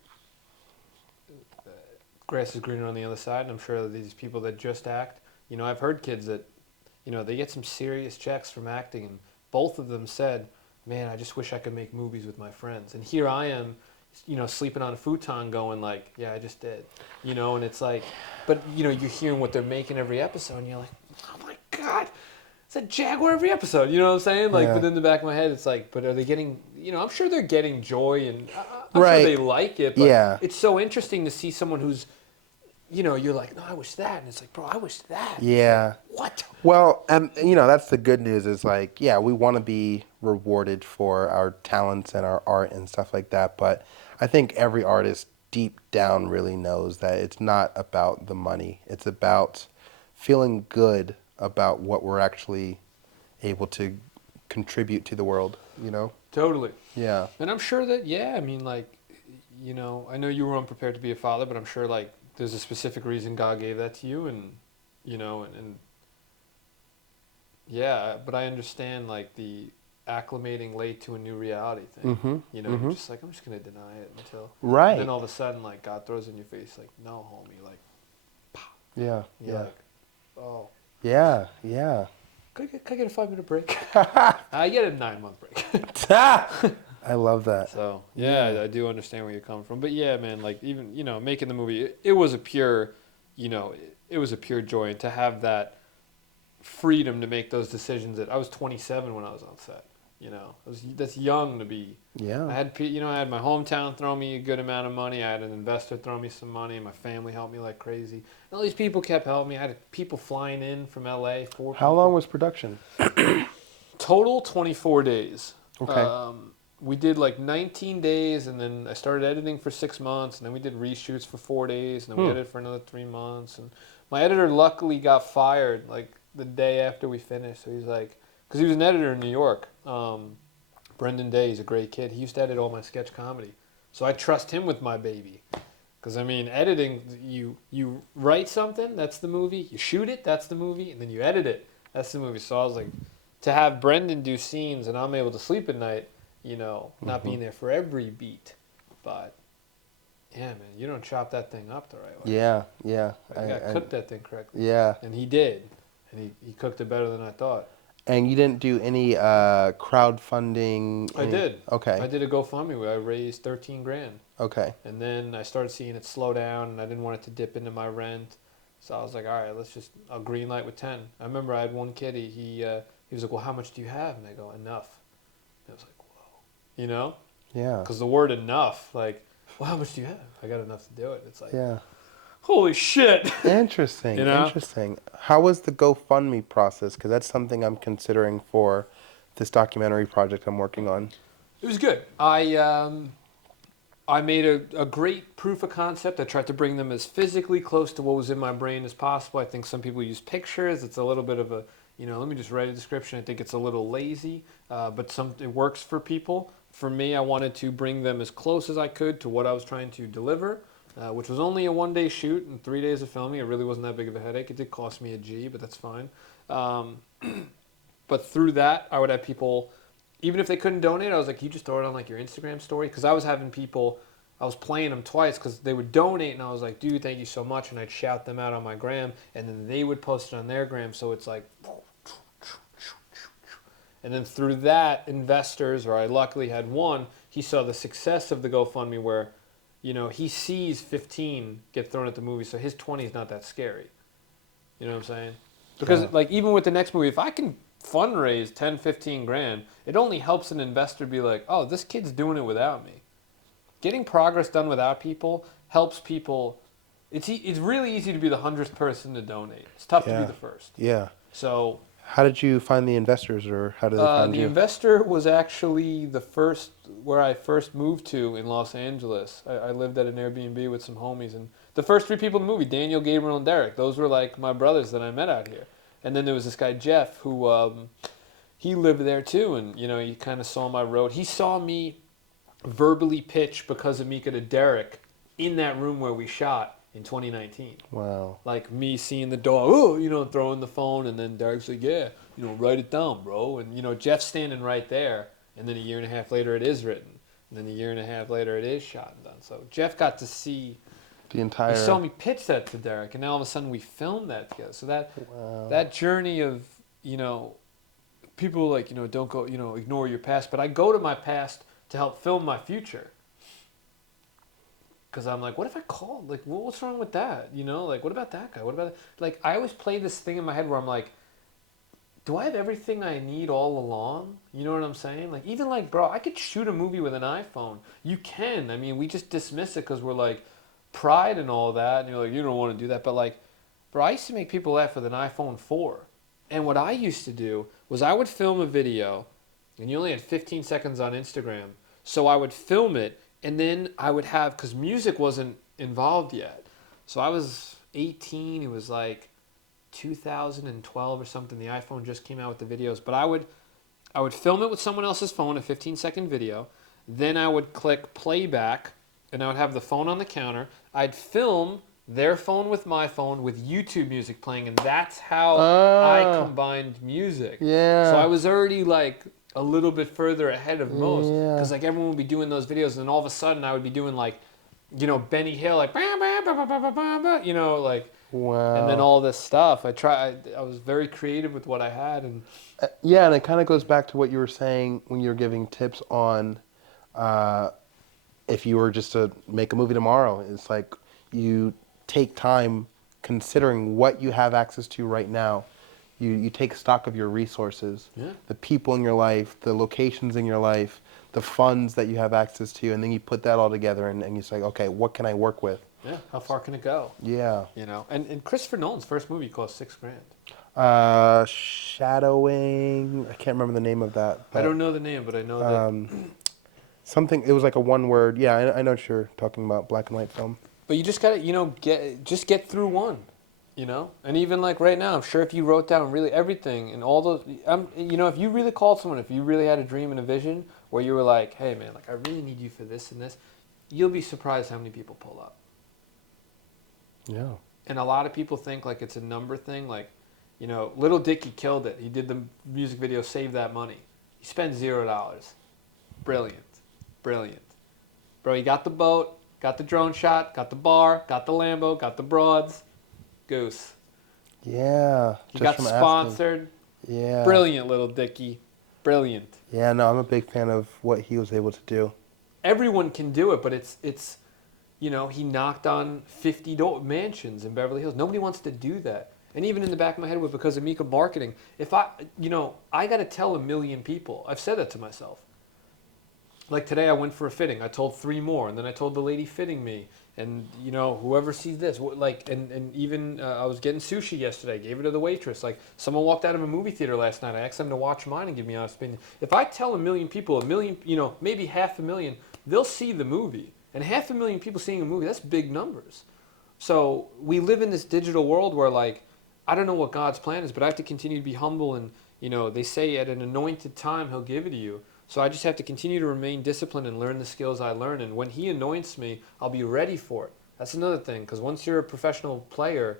Grass is greener on the other side, and I'm sure that these people that just act, I've heard kids that, they get some serious checks from acting, and both of them said, man, I just wish I could make movies with my friends. And here I am, sleeping on a futon going like, yeah, I just did. And it's like, but, you're hearing what they're making every episode, and you're like, oh my God, it's a Jaguar every episode. You know what I'm saying? Like, But in the back of my head, it's like, but are they getting, I'm sure they're getting joy, and I'm sure they like it, but it's so interesting to see someone who's, you're like, no, I wish that. And it's like, bro, I wish that. Yeah. Like, what? Well, and that's the good news is like, yeah, we want to be rewarded for our talents and our art and stuff like that. But I think every artist deep down really knows that it's not about the money. It's about feeling good about what we're actually able to contribute to the world, Totally. Yeah. And I'm sure that, I mean, like, I know you were unprepared to be a father, but I'm sure, like, there's a specific reason God gave that to you, and, and yeah, but I understand, like, the acclimating late to a new reality thing. Mm-hmm. You're just like, I'm just going to deny it until. Right. And then all of a sudden, like, God throws in your face, like, no, homie, like, pow. Yeah. You're like, oh. Yeah. Could I get a 5-minute break? I get a 9-month break. I love that. So I do understand where you're coming from, but yeah, man, like even making the movie, it was a pure, it was a pure joy, and to have that freedom to make those decisions. I was 27 when I was on set. That's young to be. Yeah. I had I had my hometown throw me a good amount of money. I had an investor throw me some money. My family helped me like crazy. And all these people kept helping me. I had people flying in from LA. How long was production? Total 24 days. Okay. We did like 19 days, and then I started editing for 6 months, and then we did reshoots for 4 days, and then we edited for another 3 months. And my editor luckily got fired like the day after we finished. So he's like, because he was an editor in New York. Brendan Day, he's a great kid. He used to edit all my sketch comedy. So I trust him with my baby. Because, I mean, editing, you write something, that's the movie. You shoot it, that's the movie. And then you edit it, that's the movie. So I was like, to have Brendan do scenes and I'm able to sleep at night, not being there for every beat. But Yeah, man, you don't chop that thing up the right way. Yeah, yeah. You got to cook that thing correctly. Yeah. And he did. And he cooked it better than I thought. And you didn't do any crowdfunding? I did. Okay. I did a GoFundMe where I raised 13 grand. Okay. And then I started seeing it slow down, and I didn't want it to dip into my rent. So I was like, all right, let's just, I'll green light with 10. I remember I had one kid, he was like, well, how much do you have? And I go, enough. And I was like, whoa. You know? Yeah. Because the word enough, like, well, how much do you have? I got enough to do it. It's like, Yeah. holy shit. Interesting. You know? Interesting. How was the GoFundMe process? Because that's something I'm considering for this documentary project I'm working on. It was good. I made a great proof of concept. I tried to bring them as physically close to what was in my brain as possible. I think some people use pictures. It's a little bit of a, let me just write a description. I think it's a little lazy, but it works for people. For me, I wanted to bring them as close as I could to what I was trying to deliver, which was only a 1-day shoot and 3 days of filming. It really wasn't that big of a headache. It did cost me a G, but that's fine. But through that, I would have people, even if they couldn't donate, I was like, you just throw it on like your Instagram story. Because I was having people, I was playing them twice because they would donate, and I was like, dude, thank you so much. And I'd shout them out on my gram, and then they would post it on their gram. So it's like, and then through that, investors, or I luckily had one, he saw the success of the GoFundMe where, he sees 15 get thrown at the movie, so his 20 is not that scary. You know what I'm saying? Because like even with the next movie, if I can fundraise 10, 15 grand, it only helps an investor be like, oh, this kid's doing it without me. Getting progress done without people helps people. It's really easy to be the 100th person to donate. It's tough to be the first. Yeah. So how did you find the investors, or how did they find you? The investor was actually the first, where I first moved to in Los Angeles. I lived at an Airbnb with some homies, and the first 3 people in the movie, Daniel, Gabriel, and Derek, those were like my brothers that I met out here. And then there was this guy, Jeff, who he lived there too, and he kind of saw my road. He saw me verbally pitch because of Mika to Derek in that room where we shot in 2019. Wow. Like me seeing the dog, throwing the phone, and then Derek's like, yeah, write it down, bro. And, Jeff's standing right there, and then a year and a half later it is written. And then a year and a half later it is shot and done. So Jeff got to see the entire... He saw me pitch that to Derek, and now all of a sudden we filmed that together. So that journey of, people like, don't go, ignore your past. But I go to my past to help film my future. Because I'm like, what if I called? Like, what's wrong with that? Like, what about that guy? What about... Like, I always play this thing in my head where I'm like, do I have everything I need all along? You know what I'm saying? Like, even like, bro, I could shoot a movie with an iPhone. You can. I mean, we just dismiss it because we're like, pride and all that. And you're like, you don't want to do that. But like, bro, I used to make people laugh with an iPhone 4. And what I used to do was I would film a video, and you only had 15 seconds on Instagram. So I would film it, and then I would have, because music wasn't involved yet. So I was 18. It was like 2012 or something. The iPhone just came out with the videos. But I would film it with someone else's phone, a 15-second video. Then I would click playback, and I would have the phone on the counter. I'd film their phone with my phone with YouTube music playing, and that's how I combined music. Yeah. So I was already like a little bit further ahead of most, because like everyone would be doing those videos, and then all of a sudden I would be doing like, Benny Hill, like, like, wow. And then all this stuff. I was very creative with what I had, and yeah, and it kind of goes back to what you were saying when you were giving tips on if you were just to make a movie tomorrow. It's like you take time considering what you have access to right now. You take stock of your resources, the people in your life, the locations in your life, the funds that you have access to, and then you put that all together and you say, okay, what can I work with? Yeah, how far can it go? Yeah. And Christopher Nolan's first movie cost $6,000. Shadowing, I can't remember the name of that. I don't know the name, but I know that. Something, it was like a one word, yeah, I know what you're talking about, black and white film. But you just gotta, get through one. And even like right now, I'm sure if you wrote down really everything and all those, if you really called someone, if you really had a dream and a vision where you were like, hey man, like I really need you for this and this, you'll be surprised how many people pull up. Yeah. And a lot of people think like it's a number thing. Like, Little Dicky killed it. He did the music video, Save That Money. He spent $0. Brilliant. Bro, he got the boat. Got the drone shot, got the bar, got the Lambo, got the broads. Goose. Yeah, He just got from asking. sponsored. Yeah. Brilliant little Dicky. Brilliant. Yeah, no, I'm a big fan of what he was able to do. Everyone can do it, but it's he knocked on 50 mansions in Beverly Hills. Nobody wants to do that. And even in the back of my head, with because of Mika marketing, if I got to tell a million people. I've said that to myself. Like today, I went for a fitting. I told 3 more, and then I told the lady fitting me, and whoever sees this, and even I was getting sushi yesterday. Gave it to the waitress. Like someone walked out of a movie theater last night. I asked them to watch mine and give me an honest opinion. If I tell a million people, a million, maybe 500,000, they'll see the movie, and 500,000 people seeing a movie—that's big numbers. So we live in this digital world where, like, I don't know what God's plan is, but I have to continue to be humble, and they say at an anointed time He'll give it to you. So I just have to continue to remain disciplined and learn the skills I learn. And when He anoints me, I'll be ready for it. That's another thing, because once you're a professional player,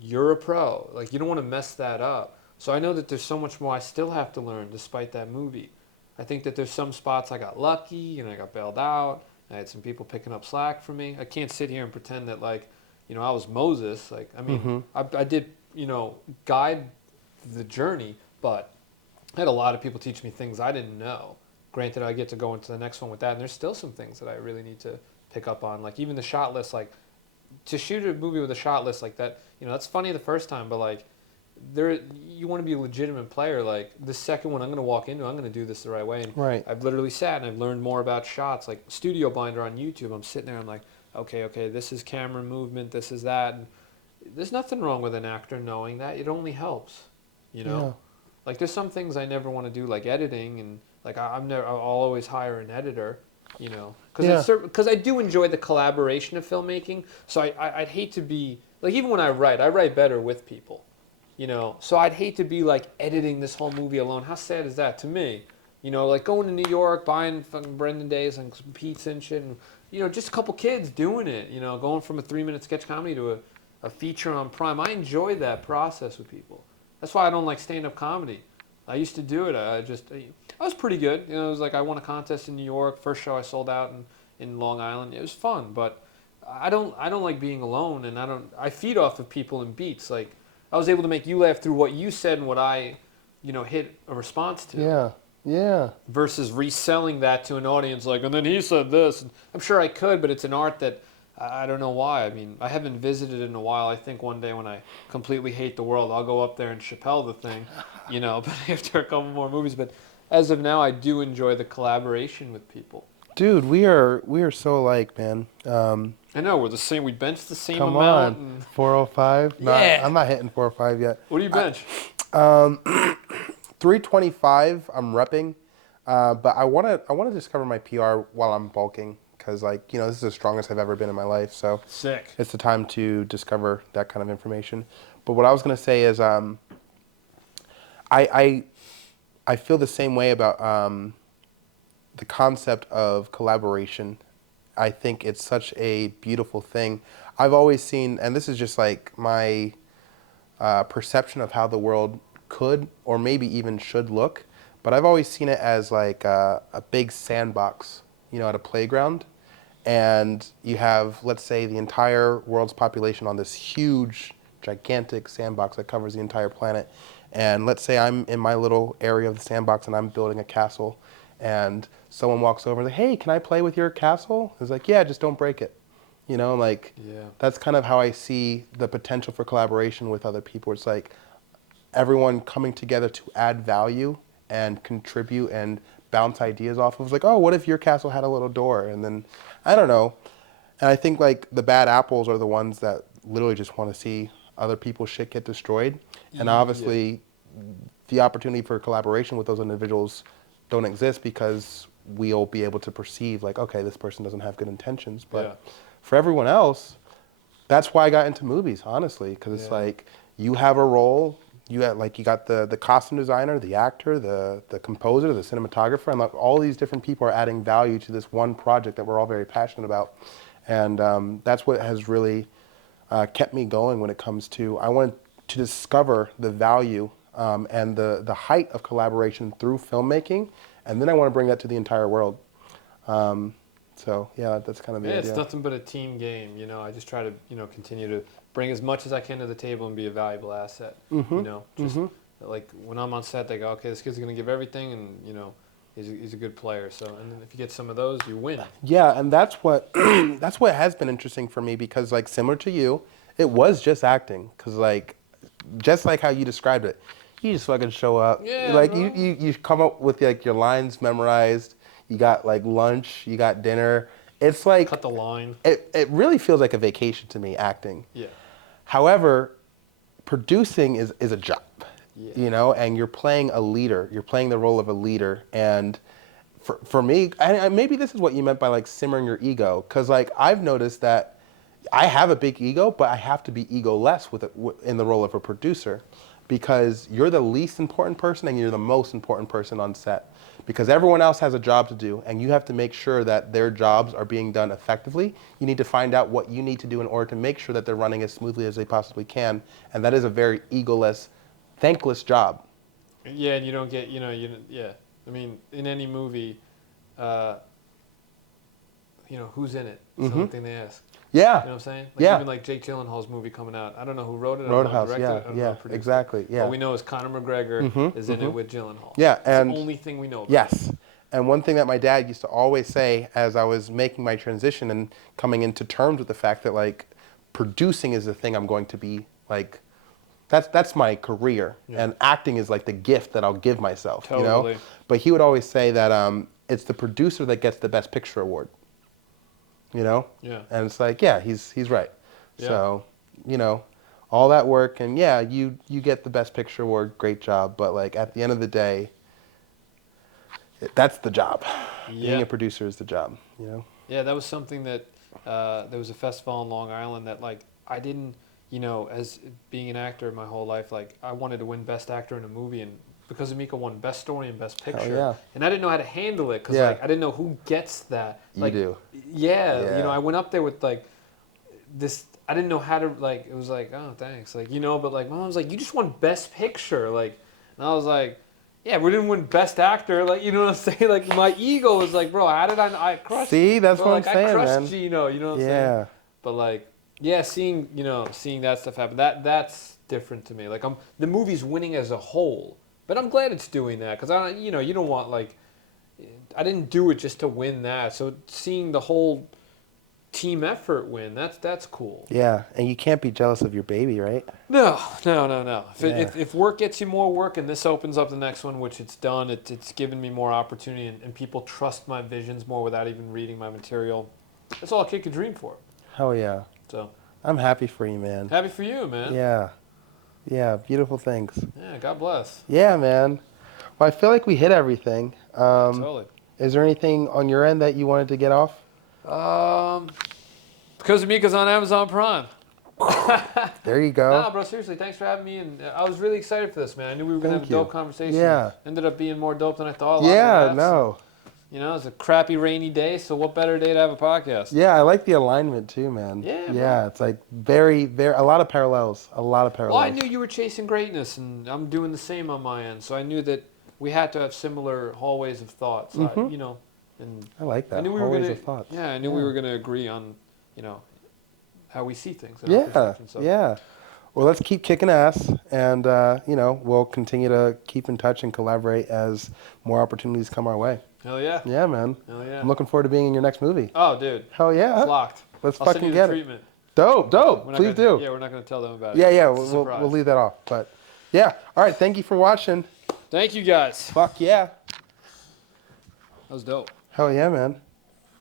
you're a pro. Like, you don't want to mess that up. So I know that there's so much more I still have to learn despite that movie. I think that there's some spots I got lucky and I got bailed out. I had some people picking up slack for me. I can't sit here and pretend that, like, I was Moses. Like, I mean, I did, guide the journey, but I had a lot of people teach me things I didn't know. Granted, I get to go into the next one with that, and there's still some things that I really need to pick up on. Like, even the shot list, like, to shoot a movie with a shot list like that, that's funny the first time, but, like, you want to be a legitimate player. Like, the second one I'm going to walk into, I'm going to do this the right way. And Right. I've literally sat and I've learned more about shots. Like, Studio Binder on YouTube, I'm sitting there, I'm like, okay, this is camera movement, this is that. And there's nothing wrong with an actor knowing that. It only helps, Yeah. Like, there's some things I never want to do, like editing, and, like, I'll always hire an editor, because I do enjoy the collaboration of filmmaking. So I'd hate to be, like, even when I write better with people. So I'd hate to be, like, editing this whole movie alone. How sad is that to me? Like going to New York, buying fucking Brendan Days and some pizza and shit, and just a couple kids doing it. Going from a 3-minute sketch comedy to a feature on Prime. I enjoy that process with people. That's why I don't like stand-up comedy. I used to do it. I was pretty good. It was like I won a contest in New York. First show I sold out in Long Island. It was fun, but I don't like being alone, and I feed off of people and beats. Like, I was able to make you laugh through what you said and what I, hit a response to. Yeah. Yeah. Versus reselling that to an audience, like, and then he said this. And I'm sure I could, but it's an art that I don't know why. I mean, I haven't visited in a while. I think one day when I completely hate the world, I'll go up there and Chappelle the thing, but after a couple more movies. But as of now, I do enjoy the collaboration with people. Dude, we are so alike, man. I know, we're the same. We bench the same Come amount. on, 405. Yeah. I'm not hitting 405 yet. What do you bench? 325. I'm repping, but I wanna discover my PR while I'm bulking, because, like, this is the strongest I've ever been in my life. So Sick. it's the time to discover that kind of information. But what I was gonna say is, I feel the same way about the concept of collaboration. I think it's such a beautiful thing. I've always seen, and this is just like my perception of how the world could or maybe even should look, but I've always seen it as like a big sandbox, at a playground. And you have, let's say, the entire world's population on this huge, gigantic sandbox that covers the entire planet. And let's say I'm in my little area of the sandbox and I'm building a castle, and someone walks over and like, hey, can I play with your castle? It's like, yeah, just don't break it. Yeah. That's kind of how I see the potential for collaboration with other people. It's like everyone coming together to add value and contribute and bounce ideas off of. It's like, oh, what if your castle had a little door? And then, I don't know. And I think, like, the bad apples are the ones that literally just want to see other people's shit get destroyed. And obviously, the opportunity for collaboration with those individuals don't exist, because we'll be able to perceive, like, okay, this person doesn't have good intentions. But for everyone else, that's why I got into movies, honestly, because it's like, you have a role. You got the costume designer, the actor, the composer, the cinematographer, and, like, all these different people are adding value to this one project that we're all very passionate about. And that's what has really kept me going when it comes to, I want to discover the value and the height of collaboration through filmmaking, and then I want to bring that to the entire world. So yeah, that's kind of the Yeah, it's idea. nothing but a team game. You know, I just try to continue to bring as much as I can to the table and be a valuable asset. You know, just like when I'm on set, they go, okay, this kid's gonna give everything, and he's a good player. So, and if you get some of those, you win. Yeah, and that's what that's what has been interesting for me because like similar to you, it was just acting because like just like how you described it, you just fucking show up. Yeah, Like bro. you come up with like your lines memorized. You got like lunch, you got dinner. It's like Cut the line. it really feels like a vacation to me acting. Yeah. However, producing is a job. Yeah. You know, and you're playing a leader. You're playing the role of a leader and for me, and maybe this is what you meant by like simmering your ego, because like I've noticed that I have a big ego, but I have to be ego-less in the role of a producer, because you're the least important person and you're the most important person on set, because everyone else has a job to do, and you have to make sure that their jobs are being done effectively. You need to find out what you need to do in order to make sure that they're running as smoothly as they possibly can, and that is a very egoless, thankless job. Yeah, and you don't get yeah. I mean, in any movie, who's in it? It's the only thing they ask. Yeah. You know what I'm saying? Like Yeah. Even like Jake Gyllenhaal's movie coming out. I don't know who wrote it. I don't know Roadhouse, who directed it. I don't know yeah, who produced exactly, it. yeah. All we know is Conor McGregor is in it with Gyllenhaal. Yeah, It's and the only thing we know about. yes. And one thing that my dad used to always say as I was making my transition and coming into terms with the fact that like producing is the thing I'm going to be like, that's my career, and acting is like the gift that I'll give myself. You Totally. know. But he would always say that it's the producer that gets the Best Picture award. You know. Yeah. And it's like, yeah, he's right. Yeah. So, all that work, and yeah, you get the Best Picture award, great job. But like at the end of the day, that's the job. Yeah. Being a producer is the job. You know. Yeah, that was something that there was a festival in Long Island that like I didn't, as being an actor my whole life, like I wanted to win Best Actor in a movie, and because Amika won Best Story and Best Picture, yeah. and I didn't know how to handle it because Yeah. like I didn't know who gets that. You Like, do. Yeah, Yeah. I went up there with like this. I didn't know how to like. It was like, oh, thanks, like but like my mom was like, you just won Best Picture, like, and I was like, yeah, we didn't win Best Actor, like, you know what I'm saying? Like my ego was like, bro, how did I crushed? See, that's bro, what like, I'm saying, I crushed man. Gino, you know what I'm saying? Yeah. But like, yeah, seeing that stuff happen, that's different to me. Like the movie's winning as a whole, but I'm glad it's doing that because you don't want like, I didn't do it just to win that. So seeing the whole team effort win, that's cool. Yeah, and you can't be jealous of your baby, right? No. If work gets you more work and this opens up the next one, which it's done, it's given me more opportunity and people trust my visions more without even reading my material. That's all a kid could dream for. Hell yeah. So I'm happy for you, man. happy for you, man. Yeah. Yeah, beautiful things. Yeah, God bless. Yeah, man. Well, I feel like we hit everything. Totally. Is there anything on your end that you wanted to get off? Because Amika's on Amazon Prime. There you go. Nah, bro, seriously, thanks for having me. And I was really excited for this, man. I knew we were going to have a dope conversation. Yeah. Ended up being more dope than I thought. Yeah, no. It was a crappy rainy day, so what better day to have a podcast? Yeah, I like the alignment too, man. Yeah, Yeah, it's like very, very, a lot of parallels. Well, I knew you were chasing greatness, and I'm doing the same on my end. So I knew that we had to have similar hallways of thoughts, and I like that. I knew we Hallways were gonna, of thoughts. yeah, I knew we were going to agree on, how we see things. And our Yeah, perception, so. yeah. Well, let's keep kicking ass, and we'll continue to keep in touch and collaborate as more opportunities come our way. Hell yeah. Yeah, man. Hell yeah. I'm looking forward to being in your next movie. Oh, dude. Hell yeah. It's locked. Let's I'll fucking send you get the it. treatment. Dope. We're not Please gonna, do. Yeah, we're not going to tell them about it. Yeah. It's a surprise. We'll leave that off. But yeah. All right. Thank you for watching. Thank you, guys. Fuck yeah. That was dope. Hell yeah, man.